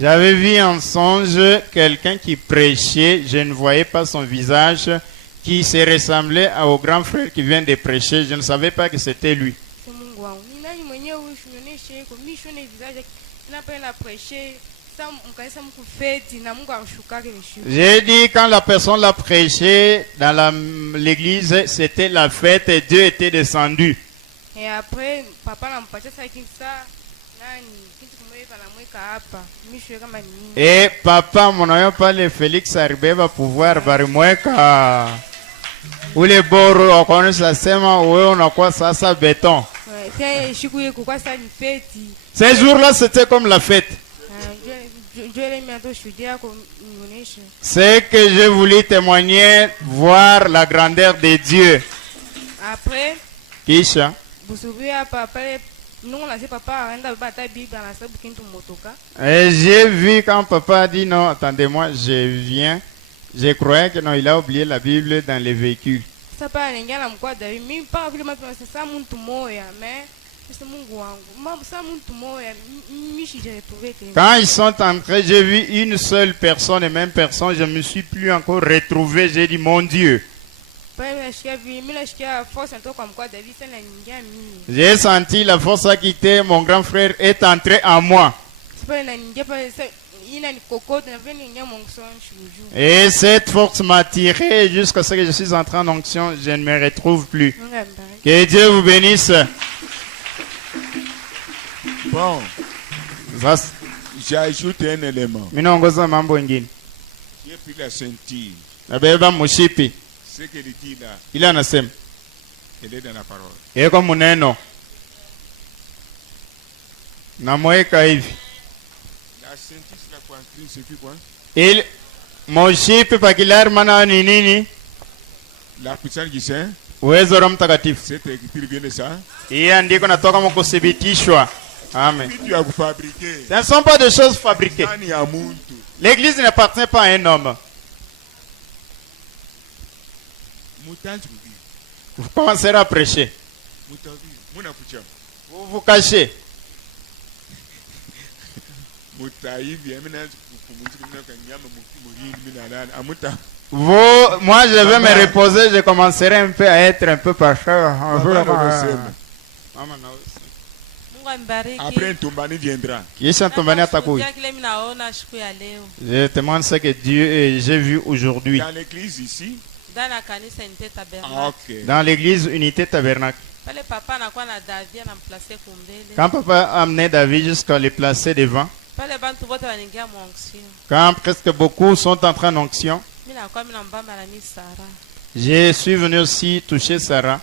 J'avais vu en songe quelqu'un qui prêchait, je ne voyais pas son visage, qui se ressemblait au grand frère qui vient de prêcher, je ne savais pas que c'était lui. J'ai dit quand la personne l'a prêché dans l'église, c'était la fête et Dieu était descendu. Et après, papa n'a pas ça. Et papa, mon nom pas Félix arrivé va pouvoir barimweka ule boro akonesha sema wewe unakuwa sasa béton. Ces jours-là, c'était comme la fête. C'est que je voulais témoigner, voir la grandeur de Dieu. Après, Kisha, et j'ai vu quand papa a dit non, attendez-moi, je viens. Je croyais que non, il a oublié la Bible dans les véhicules. Quand ils sont entrés, j'ai vu une seule personne et même personne. Je ne me suis plus encore retrouvé. J'ai dit, mon Dieu. J'ai senti la force à quitter. Mon grand frère est entré en moi. Et cette force m'a tiré jusqu'à ce que je suis entré en onction. Je ne me retrouve plus. Que Dieu vous bénisse. Bon, j'ajoute un élément. J'ai pris la ceinture. Ce qu'il dit là, il anasema elle est dans la parole. Eko muneno. Namweka hivi. La ceinture c'est la poitrine, c'est quoi? Il moshipi pakilari maana ni nini? La puissance du Saint. Uwezo wa Mtakatifu. Cette écriture vient de ça. Hii andiko natoka mkuthibitishwa. Amen. Ce ne sont pas des choses fabriquées. L'église n'appartient pas à un homme. Vous commencerez à prêcher. Vous vous cachez. Moi je vais me reposer, je commencerai un peu à être un peu pasteur. Après Tumbani viendra. Je demande ce que Dieu j'ai vu aujourd'hui. Dans l'église ici. Dans l'église Unité Tabernacle. Quand papa a amené David jusqu'à le placer devant. Quand presque beaucoup sont en train d'onction. Je suis venu aussi toucher Sarah.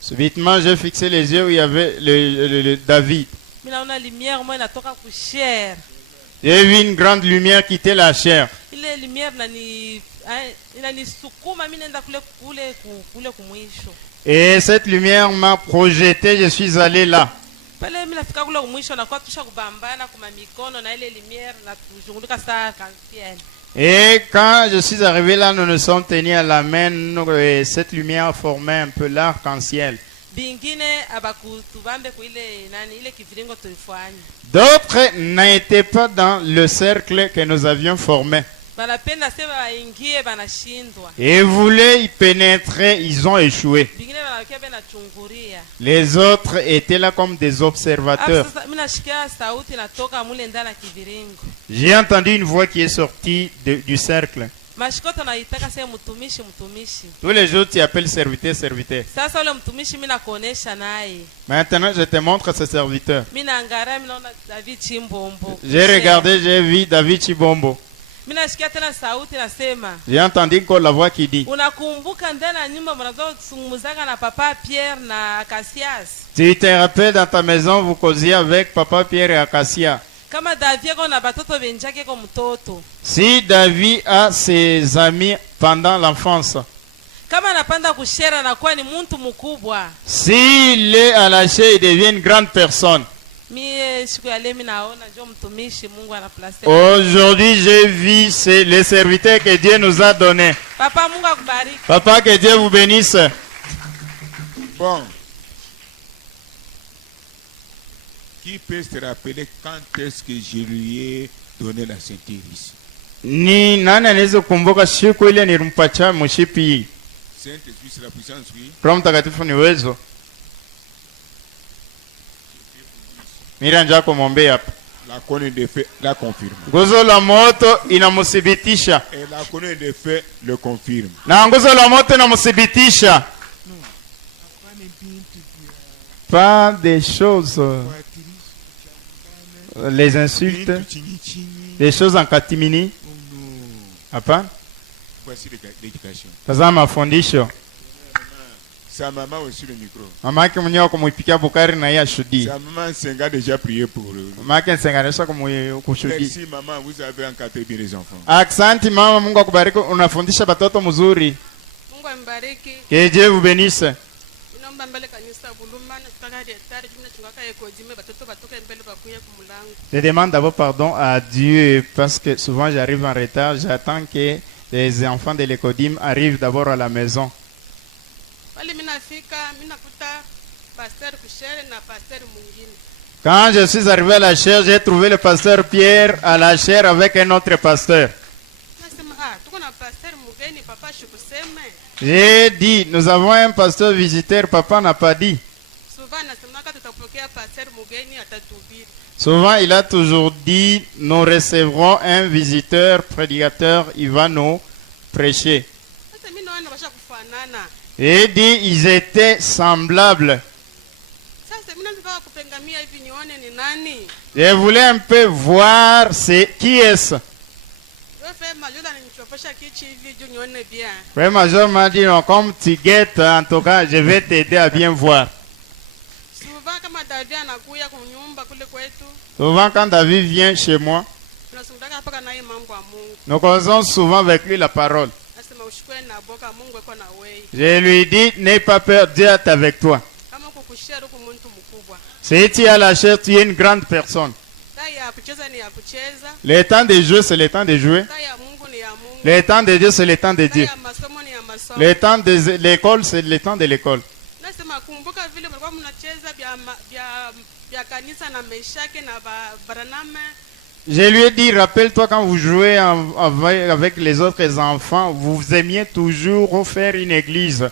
Subitement, j'ai fixé les yeux où il y avait le David. J'ai vu une grande lumière quitter la chair. Et cette lumière m'a projeté, je suis allé là. mimi nafika kule mwisho na kwa tusha kubambana kuma mikono na ile lumière na kuzunguka saa kantiel. Et quand je suis arrivé là, nous nous sommes tenus à la main, et cette lumière formait un peu l'arc-en-ciel. Bingine abakutubambe ku ile nani ile kiviringo tulifanya. D'autres n'étaient pas dans le cercle que nous avions formé. Banapenda sema waingie banashindwa. Et voulaient y pénétrer, ils ont échoué. Bingine banakia bena chunguria. Les autres étaient là comme des observateurs. Sasa mimi nashikia sauti natoka mule ndani ya kiviringo. J'ai entendu une voix qui est sortie du cercle. Mashikoto naitaka sema mtumishi. Tous les jours tu appelles serviteur, serviteur. Sasa ule mtumishi mimi nakuonesha naye. Maintenant je te montre ce serviteur. Mimi naangalia mimi naona David Chimbombo. J'ai regardé, j'ai vu David Chimbombo. Mimi nasikia tena sauti nasema. J'ai entendu encore la voix qui dit. Unakumbuka ndani ya nyumba mnazozungumzaka na papa Pierre na Acacias? Tu te rappelles dans ta maison vous causiez avec papa Pierre et Acacia. Kama David ko na batoto benjake ko mtoto. Si David a ses amis pendant l'enfance. Kama anapanda kushera na kuwa ni mtu mkubwa. S'il est à la chair, il devient une grande personne. Aujourd'hui, j'ai vu les serviteurs que Dieu nous a donnés. Papa, que Dieu vous bénisse. Bon. Qui peut se rappeler quand est-ce que je lui ai donné la ceinture ici? Ni nani anaweza kukumbuka siku ile nilimpatia mshipi? Saint-Esprit, c'est la puissance, oui. Roho Mtakatifu ni uwezo. Miranja kumwombea hapa. La colonne de feu la confirme. Nguzo la moto inamthibitisha. Et la colonne de feu le confirme. Na nguzo la moto inamthibitisha. Pas des choses, les insultes, des choses en catimini. Hapana. Voici l'éducation. Tazama mafundisho. Sa maman aussi le micro. Mama yake mwenyewe kumuipikia bukari na yeye ashuhudie. Sa maman Senga déjà prié pour eux. Mama yake Senganisha kushuhudia. Merci maman, vous avez encadré bien les enfants. Asante mama, Mungu akubariki, unafundisha watoto mzuri. Mungu ambariki. Que Dieu vous bénisse. Inaomba mbele kanisa Buluma na tutaka daktari jumla tungaka ekodime batoto batoka mbele bakuye kumulango. Je demande d'abord pardon à Dieu parce que souvent j'arrive en retard, j'attends que les enfants de l'écodim arrivent d'abord à la maison. Quand je suis arrivé à la chaire, j'ai trouvé le pasteur Pierre à la chaire avec un autre pasteur. J'ai dit, nous avons un pasteur visiteur, papa n'a pas dit. Souvent, il a toujours dit, nous recevrons un visiteur, prédicateur, il va nous prêcher. Et dit, ils étaient semblables. Je voulais un peu voir qui est-ce. Le major m'a dit, non, comme tu guettes, en tout cas, je vais t'aider à bien voir. Souvent, quand David vient chez moi, nous causons souvent avec lui la parole. Je lui dis, n'aie pas peur, Dieu est avec toi. Si tu es à la chair, tu es une grande personne. Le temps de jouer, c'est le temps de jouer. Le temps de Dieu, c'est le temps de Dieu. Le temps de l'école, c'est le temps de l'école. Je lui ai dit, rappelle-toi quand vous jouez avec les autres enfants, vous aimiez toujours faire une église.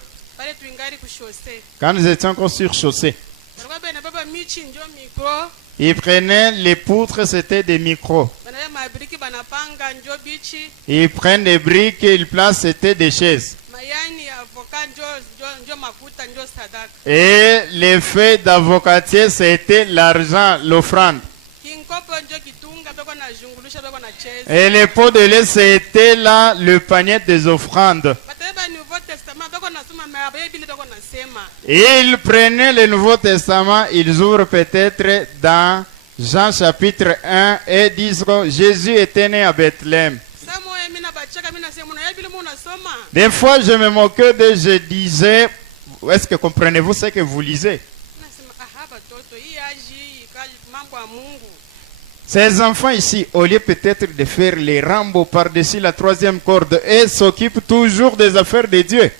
Quand nous étions encore sur chaussée, ils prenaient les poutres, c'était des micros. Ils prennent des briques et ils placent, c'était des chaises. Et les feuilles d'avocatier, c'était l'argent, l'offrande. Et les pots de lait, c'était là le panier des offrandes. Et ils prenaient le Nouveau Testament, ils ouvrent peut-être dans Jean chapitre 1 et disent que Jésus était né à Bethléem. Des fois, je me moquais je disais, est-ce que comprenez-vous ce que vous lisez? watoto hii aji ikaji mambo ya Mungu. Ces enfants ici, au lieu peut-être de faire les Rambo par-dessus la troisième corde, et s'occupent toujours des affaires de Dieu.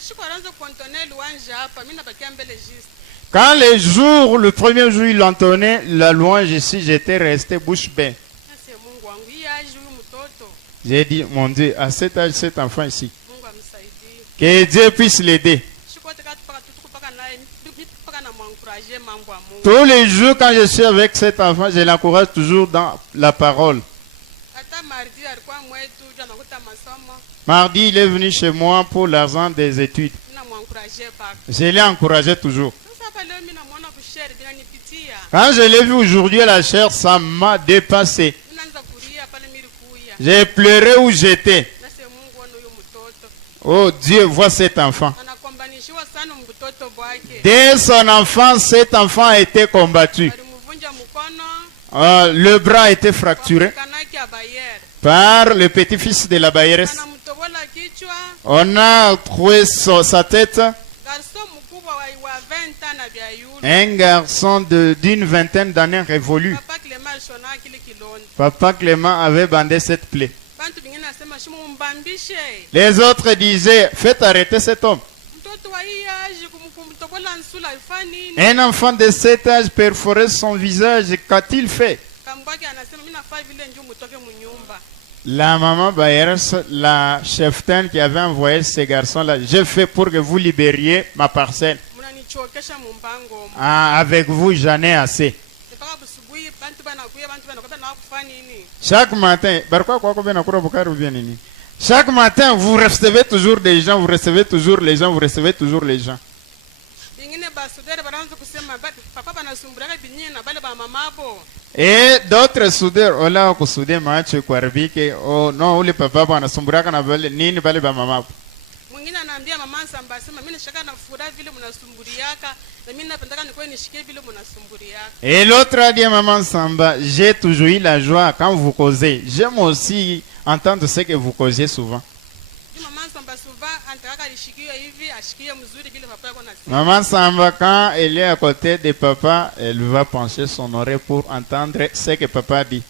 Sikuanza kuontonea luanja hapa, mimi nabakia mbele juste. Quand le premier jour, il entonnait la louange ici, j'étais resté bouche bée. Sasa Mungu wangu hii aji huyu mtoto. J'ai dit, mon Dieu, à cet âge, cet enfant ici, Mungu amsaidie. que Dieu puisse l'aider. Tous les jours, quand je suis avec cet enfant, je l'encourage toujours dans la parole. Mardi, il est venu chez moi pour l'argent des études. Je l'ai encouragé toujours. Quand je l'ai vu aujourd'hui à la chair, ça m'a dépassé. J'ai pleuré où j'étais. Oh Dieu, vois cet enfant. Dès son enfance, cet enfant a été combattu. Le bras a été fracturé par le petit-fils de la Bayeresse. On a trouvé sa tête. Un garçon d'une vingtaine d'années révolu. Papa Clément avait bandé cette plaie. Les autres disaient, faites arrêter cet homme. Un enfant de cet âge perforait son visage, qu'a-t-il fait? La maman Bayers, la cheftaine qui avait envoyé ces garçons-là, j'ai fait pour que vous libériez ma parcelle. Ah, avec vous, j'en ai assez. Chaque matin, chaque matin, vous recevez toujours des gens, vous recevez toujours les gens, vous recevez toujours les gens. Et d'autres soudeurs, oh là, on soudé match Kwarbi, oh non, les papas, on a sombra qu'on avait ni bale ba mama. Et l'autre a dit à maman Samba, j'ai toujours eu la joie quand vous causez. J'aime aussi entendre ce que vous causez souvent. Maman Samba, quand elle est à côté de papa, elle va pencher son oreille pour entendre ce que papa dit.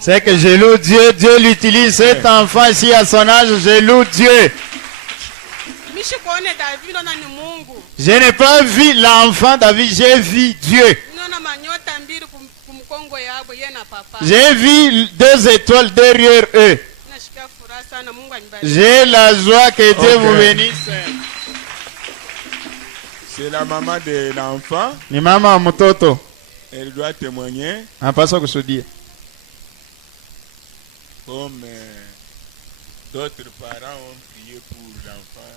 C'est que je loue Dieu, Dieu l'utilise. Cet enfant ici à son âge, je loue Dieu. Je n'ai pas vu l'enfant David, j'ai vu Dieu. J'ai vu 2 étoiles derrière eux. J'ai la joie que Dieu vous bénisse. C'est la maman de l'enfant. Ni mama mtoto. Elle doit témoigner. Anapaswa kushuhudia. Comme d'autres parents ont prié pour l'enfant.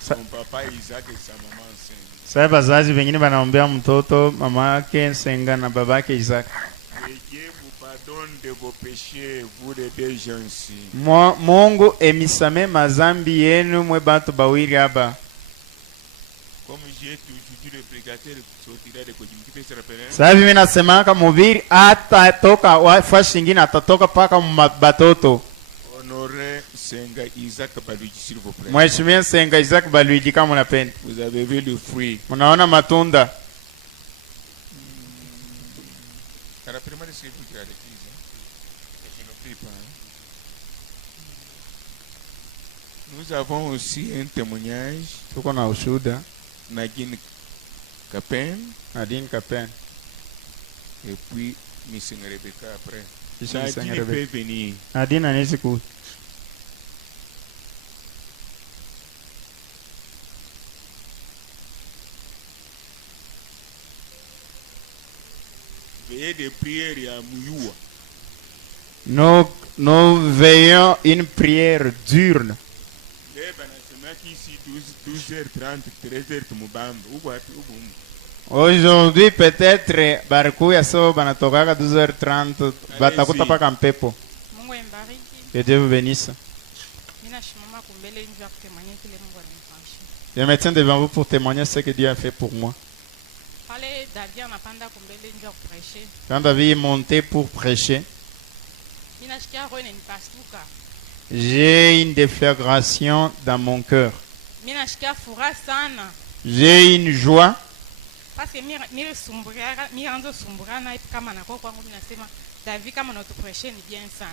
Son papa Isaac et sa maman Senga. Sasa wazazi wengine wanaombea mtoto mama yake Senga na baba yake Isaac. Que Dieu vous pardonne de vos péchés, vous les deux jeunes-ci. Mungu emisame mazambi yenu mwe bantu bawiri aba. Comme j'ai toujours le prédicateur sortira de Kojimki, peut se rappeler. Sasa mimi nasemaka mhubiri atatoka wafashi nyingine atatoka paka batoto. Honoré Senga Isaac Baluiji, s'il vous plaît. Mheshimiwa Senga Isaac Baluiji kama unapenda. Vous avez vu le fruit. Unaona matunda. Rappelez-moi de ce que vous dites à l'église. Je ne prie pas. Nous avons aussi un témoignage. Tuko na ushuhuda. Nadine Capen. Nadine Capen. Et puis Miss Rebecca après. Nadine peut venir. Nadine anaweza kuja. Veillez de prière à Mouyua. Nous veillons une prière diurne. Aujourd'hui peut-être barakuya so banatoka 12h30 batakuta paka mpepo. Que Dieu vous bénisse. Je me tiens devant vous pour témoigner ce que Dieu a fait pour moi. Quand David est monté pour prêcher, J'ai une déflagration dans mon cœur. mi nasikia furaha sana J'ai une joie. parce que mianza sumburana kama nako kwangu mi nasema David kama natupreshe ni bien sana.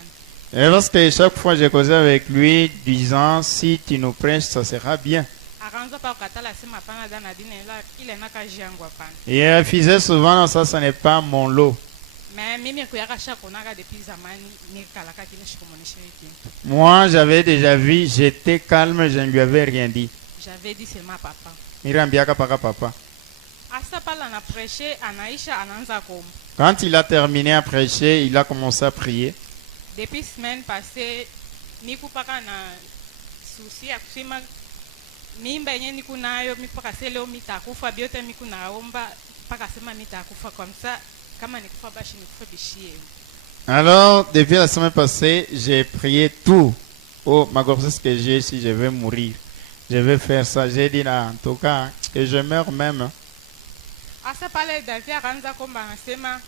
Et parce que chaque fois j'ai causé avec lui, disant si tu nous prêches, ça sera bien. Akaanza pa kukatala sema hapana dana dini ile nakaji yangu hapana. Et il faisait souvent, ça n'est pas mon lot. Mais mimi kuyaka shakonaka depuis zamani nikalaka kile shikomonesha hiki. Moi, j'avais déjà vu, j'étais calme, je ne lui avais rien dit. J'avais dit seulement papa. Nirambiaka paka papa. Asa pala na prêcher anaisha anaanza komba. Quand il a terminé à prêcher, il a commencé à prier. Depuis semaine passée nikupaka na susi ya kusema mimba yenye niku nayo mipaka leo mitakufa biote miku naomba mpaka sema mitakufa kwa msa kama nikufa bashi nikufa bishie. Alors, depuis la semaine passée, j'ai prié tout. Oh, ma grossesse que j'ai, si je vais mourir, je vais faire ça. J'ai dit là, en tout cas, que je meurs même. Asa pale David akaanza komba anasema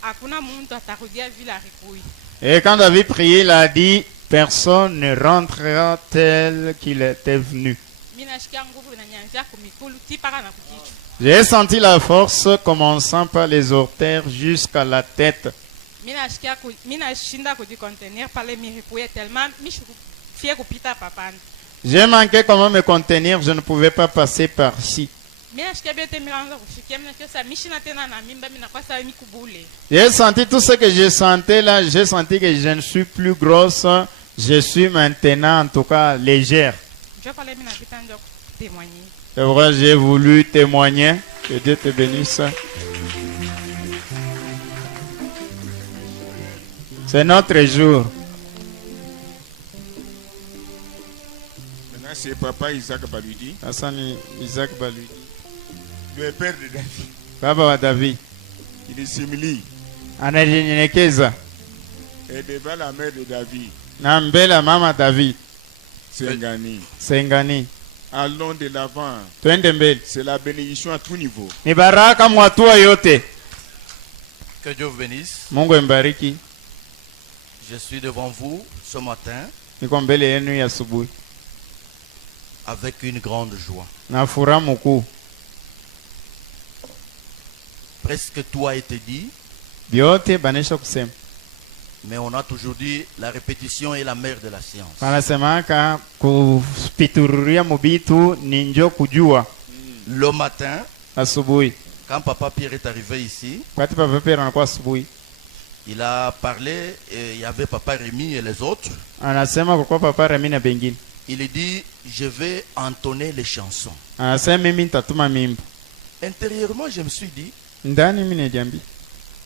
hakuna mtu atarudia vile alikuwa. Et quand David priait, il a dit, personne ne rentrera tel qu'il était venu. Mimi nashikia nguvu inanianzia kumikulu tipaka na kukichwa. J'ai senti la force commençant par les orteils jusqu'à la tête. Mimi nashinda kujicontenir pale mirikuye tellement mishufie kupita papani. J'ai manqué comment me contenir, je ne pouvais pas passer par ici. J'ai senti tout ce que je sentais là, j'ai senti que je ne suis plus grosse, je suis maintenant en tout cas légère. C'est vrai, j'ai voulu témoigner. Que Dieu te bénisse. C'est notre jour. Maintenant, c'est papa Isaac Baludi. Isaac Baludi. Le père de David. Baba wa David. Il est simili. Anajinyenyekeza. Et devant la mère de David. Na mbele ya mama David. Sengani. Sengani. Allons de l'avant. Twende mbele. C'est la bénédiction à tout niveau. Ni baraka mwatua yote. Que Dieu vous bénisse. Mungu embariki. Je suis devant vous ce matin Niko mbele yenu ya asubuhi avec une grande joie. na furaha mkuu. Presque tout a été dit, Vyote banesha kusema. mais on a toujours dit la répétition est la mère de la science. Wanasemaka kupitururia mubitu ni njo kujua. Le matin, asubuhi, quand Papa Pierre est arrivé ici, wakati Papa Pierre anakuwa asubuhi, il a parlé et il y avait Papa Rémi et les autres. anasema kwa Papa Rémi na bengine. Il dit je vais entonner les chansons. Anasema mimi nitatuma mimbo. Intérieurement, je me suis dit, ndani mimi nijiambia,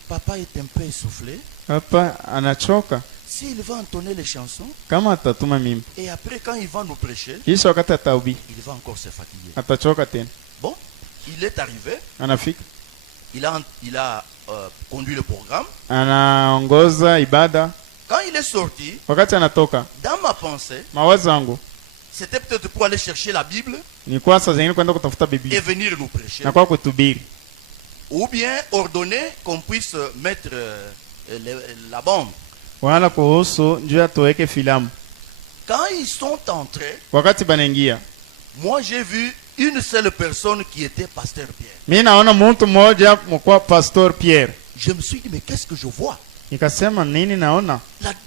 Papa est un peu essoufflé. Papa anachoka. S'il va entonner les chansons, Kama atatuma mimbo, et après quand il va nous prêcher, kisha wakati atahubiri, il va encore se fatiguer. atachoka tena. Bon, il est arrivé. Anafika, Il a conduit le programme. anaongoza ibada. Quand il est sorti, Wakati anatoka, dans ma pensée, mawazo yangu c'était peut-être pour aller chercher la Bible ni kwa saa zingine kwenda kutafuta Biblia et venir nous prêcher. na kwa kuhubiri, Ou bien ordonner qu'on puisse mettre la bombe. wala kuhusu njoo tuweke filamu. Quand ils sont entrés, Wakati banaingia, moi j'ai vu une seule personne qui était Pasteur Pierre. mimi naona mtu mmoja mkwa Pastor Pierre. Je me suis dit, mais qu'est-ce que je vois? Nikasema nini naona?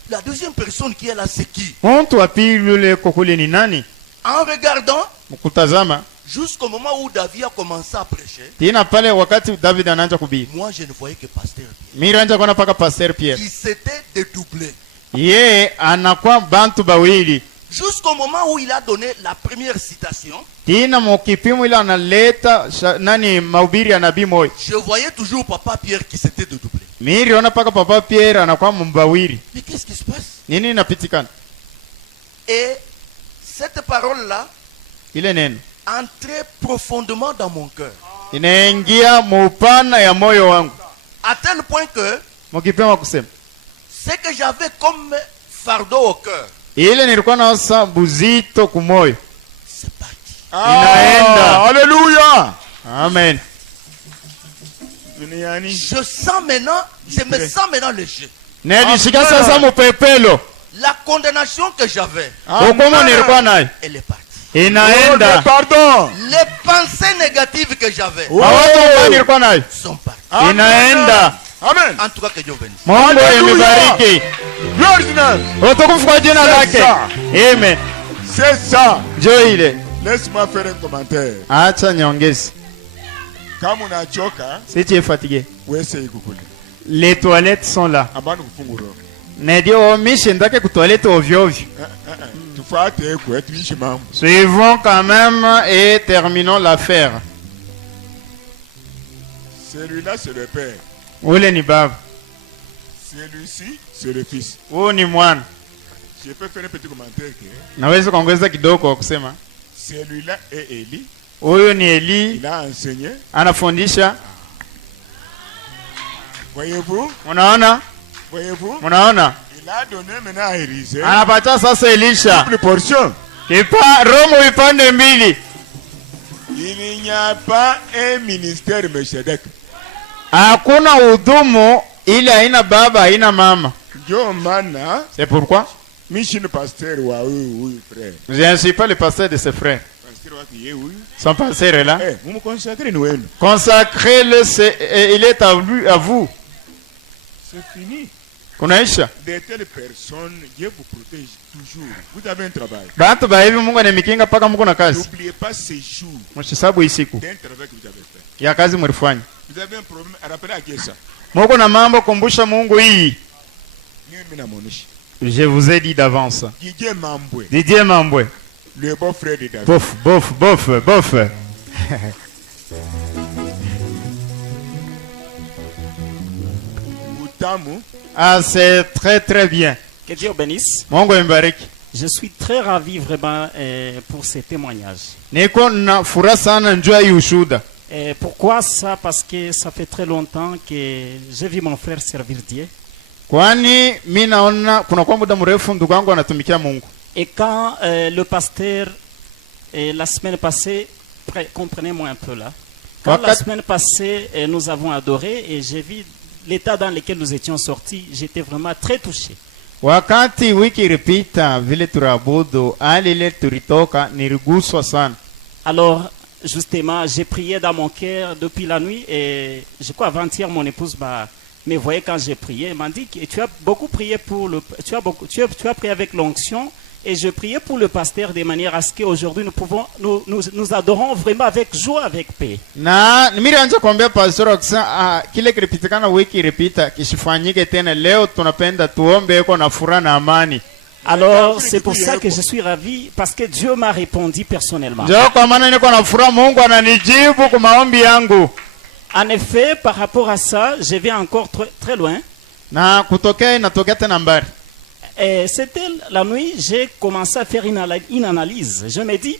La deuxième personne qui est là, c'est qui? Mtu wa pili yule kokule ni nani? En regardant, Mkutazama, jusqu'au moment où David a commencé à prêcher, tena pale wakati David anaanza kuhubiri, moi je ne voyais que Pasteur Pierre. mimi anaanza kuona paka Pastor Pierre. Il s'était dédoublé. Yeye anakuwa bantu bawili. Jusqu'au moment où il a donné la première citation, Tena mukipimo ile analeta nani mahubiri ya nabii moyo. je voyais toujours Papa Pierre qui s'était dédoublé. Mimi niliona paka Papa Pierre anakuwa mbawili. Mais qu'est-ce qui se passe? Nini inapitikana? Et cette parole-là Ile neno entrait profondément dans mon cœur. inaingia mupana ya moyo wangu. À tel point que Mukipimo kusema, ce que j'avais comme fardeau au cœur, ile nilikuwa naosa buzito kumoyo. c'est parti. Inaenda. Alléluia. Amen. Je me sens maintenant léger. Najisikia sasa mupepelo. La condamnation que j'avais, hukumu nilikuwa nayo elle est partie. inaenda. Pardon. Les pensées négatives que j'avais Mawazo ambayo nilikuwa nayo sont parties. inaenda. Amen. En tout cas, que Dieu bénisse. Mungu imebariki. Gloire to God. Utukufu kwa jina lake. Amen. C'est ça. Njoo ile. Laisse-moi faire un commentaire. Acha nyongezi. Kama unachoka, Si tu es fatigué. wewe ikukule. Les toilettes sont là. Abana kufungura. Ndio mishi ndake kutoilette ovyo ovyo. Tufuate kwetu ishi mambo. Suivons quand même et terminons l'affaire. Celui-là c'est le père. Ule ni baba. Celui-ci c'est le fils. Huyu ni mwana. Je peux faire un petit commentaire que Naweza kuongeza kidogo kwa kusema. celui-là est Élie. Huyu ni Eli. Il a enseigné. Anafundisha. Voyez-vous? Unaona? Voyez-vous? Unaona? Il a donné maintenant à Élisée. Anapatia sasa Elisha. Double portion. Romo vipande mbili. Il n'y a pas un ministère Melchizedek. Hakuna hudumu ile haina baba haina mama. Ndio maana. C'est pourquoi? Mission pasteur wa huyu frère. Je ne suis pas le pasteur de ses frères. Pasteur wa kiye huyu. Son pasteur est là. Eh, vous consacrez ni wenu. Consacrez-le, il est à vous. C'est fini. Kunaisha. De telles personnes, Dieu vous protège toujours. Vous avez un travail. Bantu ba hivi Mungu anamikinga paka Mungu na kazi. N'oubliez pas ces jours. Msisabu isiku. D'un travail que vous avez fait. Ya kazi mlifanya. Vous avez un problème, rappelez à qui ça. Mungu na mambo kumbusha Mungu hii. Mimi na monishi. Je vous ai dit d'avance. Didier Mambwe. Didier Mambwe. Le beau frère de David. Bof. Utamu. Ah, c'est très bien. Que Dieu bénisse. Mungu imbariki. Je suis très ravi vraiment pour ces témoignages. Niko na furaha sana njoo hii ushuhuda. Pourquoi ça? Parce que ça fait très longtemps que j'ai vu mon frère servir Dieu. Kwani mimi naona kuna kwa muda mrefu ndugu wangu anatumikia Mungu. Et quand le pasteur la semaine passée, comprenez-moi un peu là. Quand la semaine passée nous avons adoré et j'ai vu l'état dans lequel nous étions sortis, j'étais vraiment très touché. Wakati wiki ilipita vile turabudu hali ile tulitoka niliguswa sana. Alors justement, j'ai prié dans mon cœur depuis la nuit et je crois avant-hier mon épouse me voyait quand j'ai prié, elle m'a dit que tu as beaucoup prié pour le tu as prié avec l'onction et je priais pour le pasteur de manière à ce qu'aujourd'hui nous adorons vraiment avec joie, avec paix. Na nilianza kuambia pastor akisema kile kilipitikana wiki ilipita kisifanyike tena, leo tunapenda tuombe kwa na furaha na amani. Alors c'est pour ça que je suis ravi parce que Dieu m'a répondu personnellement. Ndio kwa maana niko na furaha, Mungu ananijibu kwa maombi yangu. En effet, par rapport à ça, je vais encore très loin. Na kutokea inatokea tena mbali. C'était la nuit, j'ai commencé à faire une analyse. Je me dis,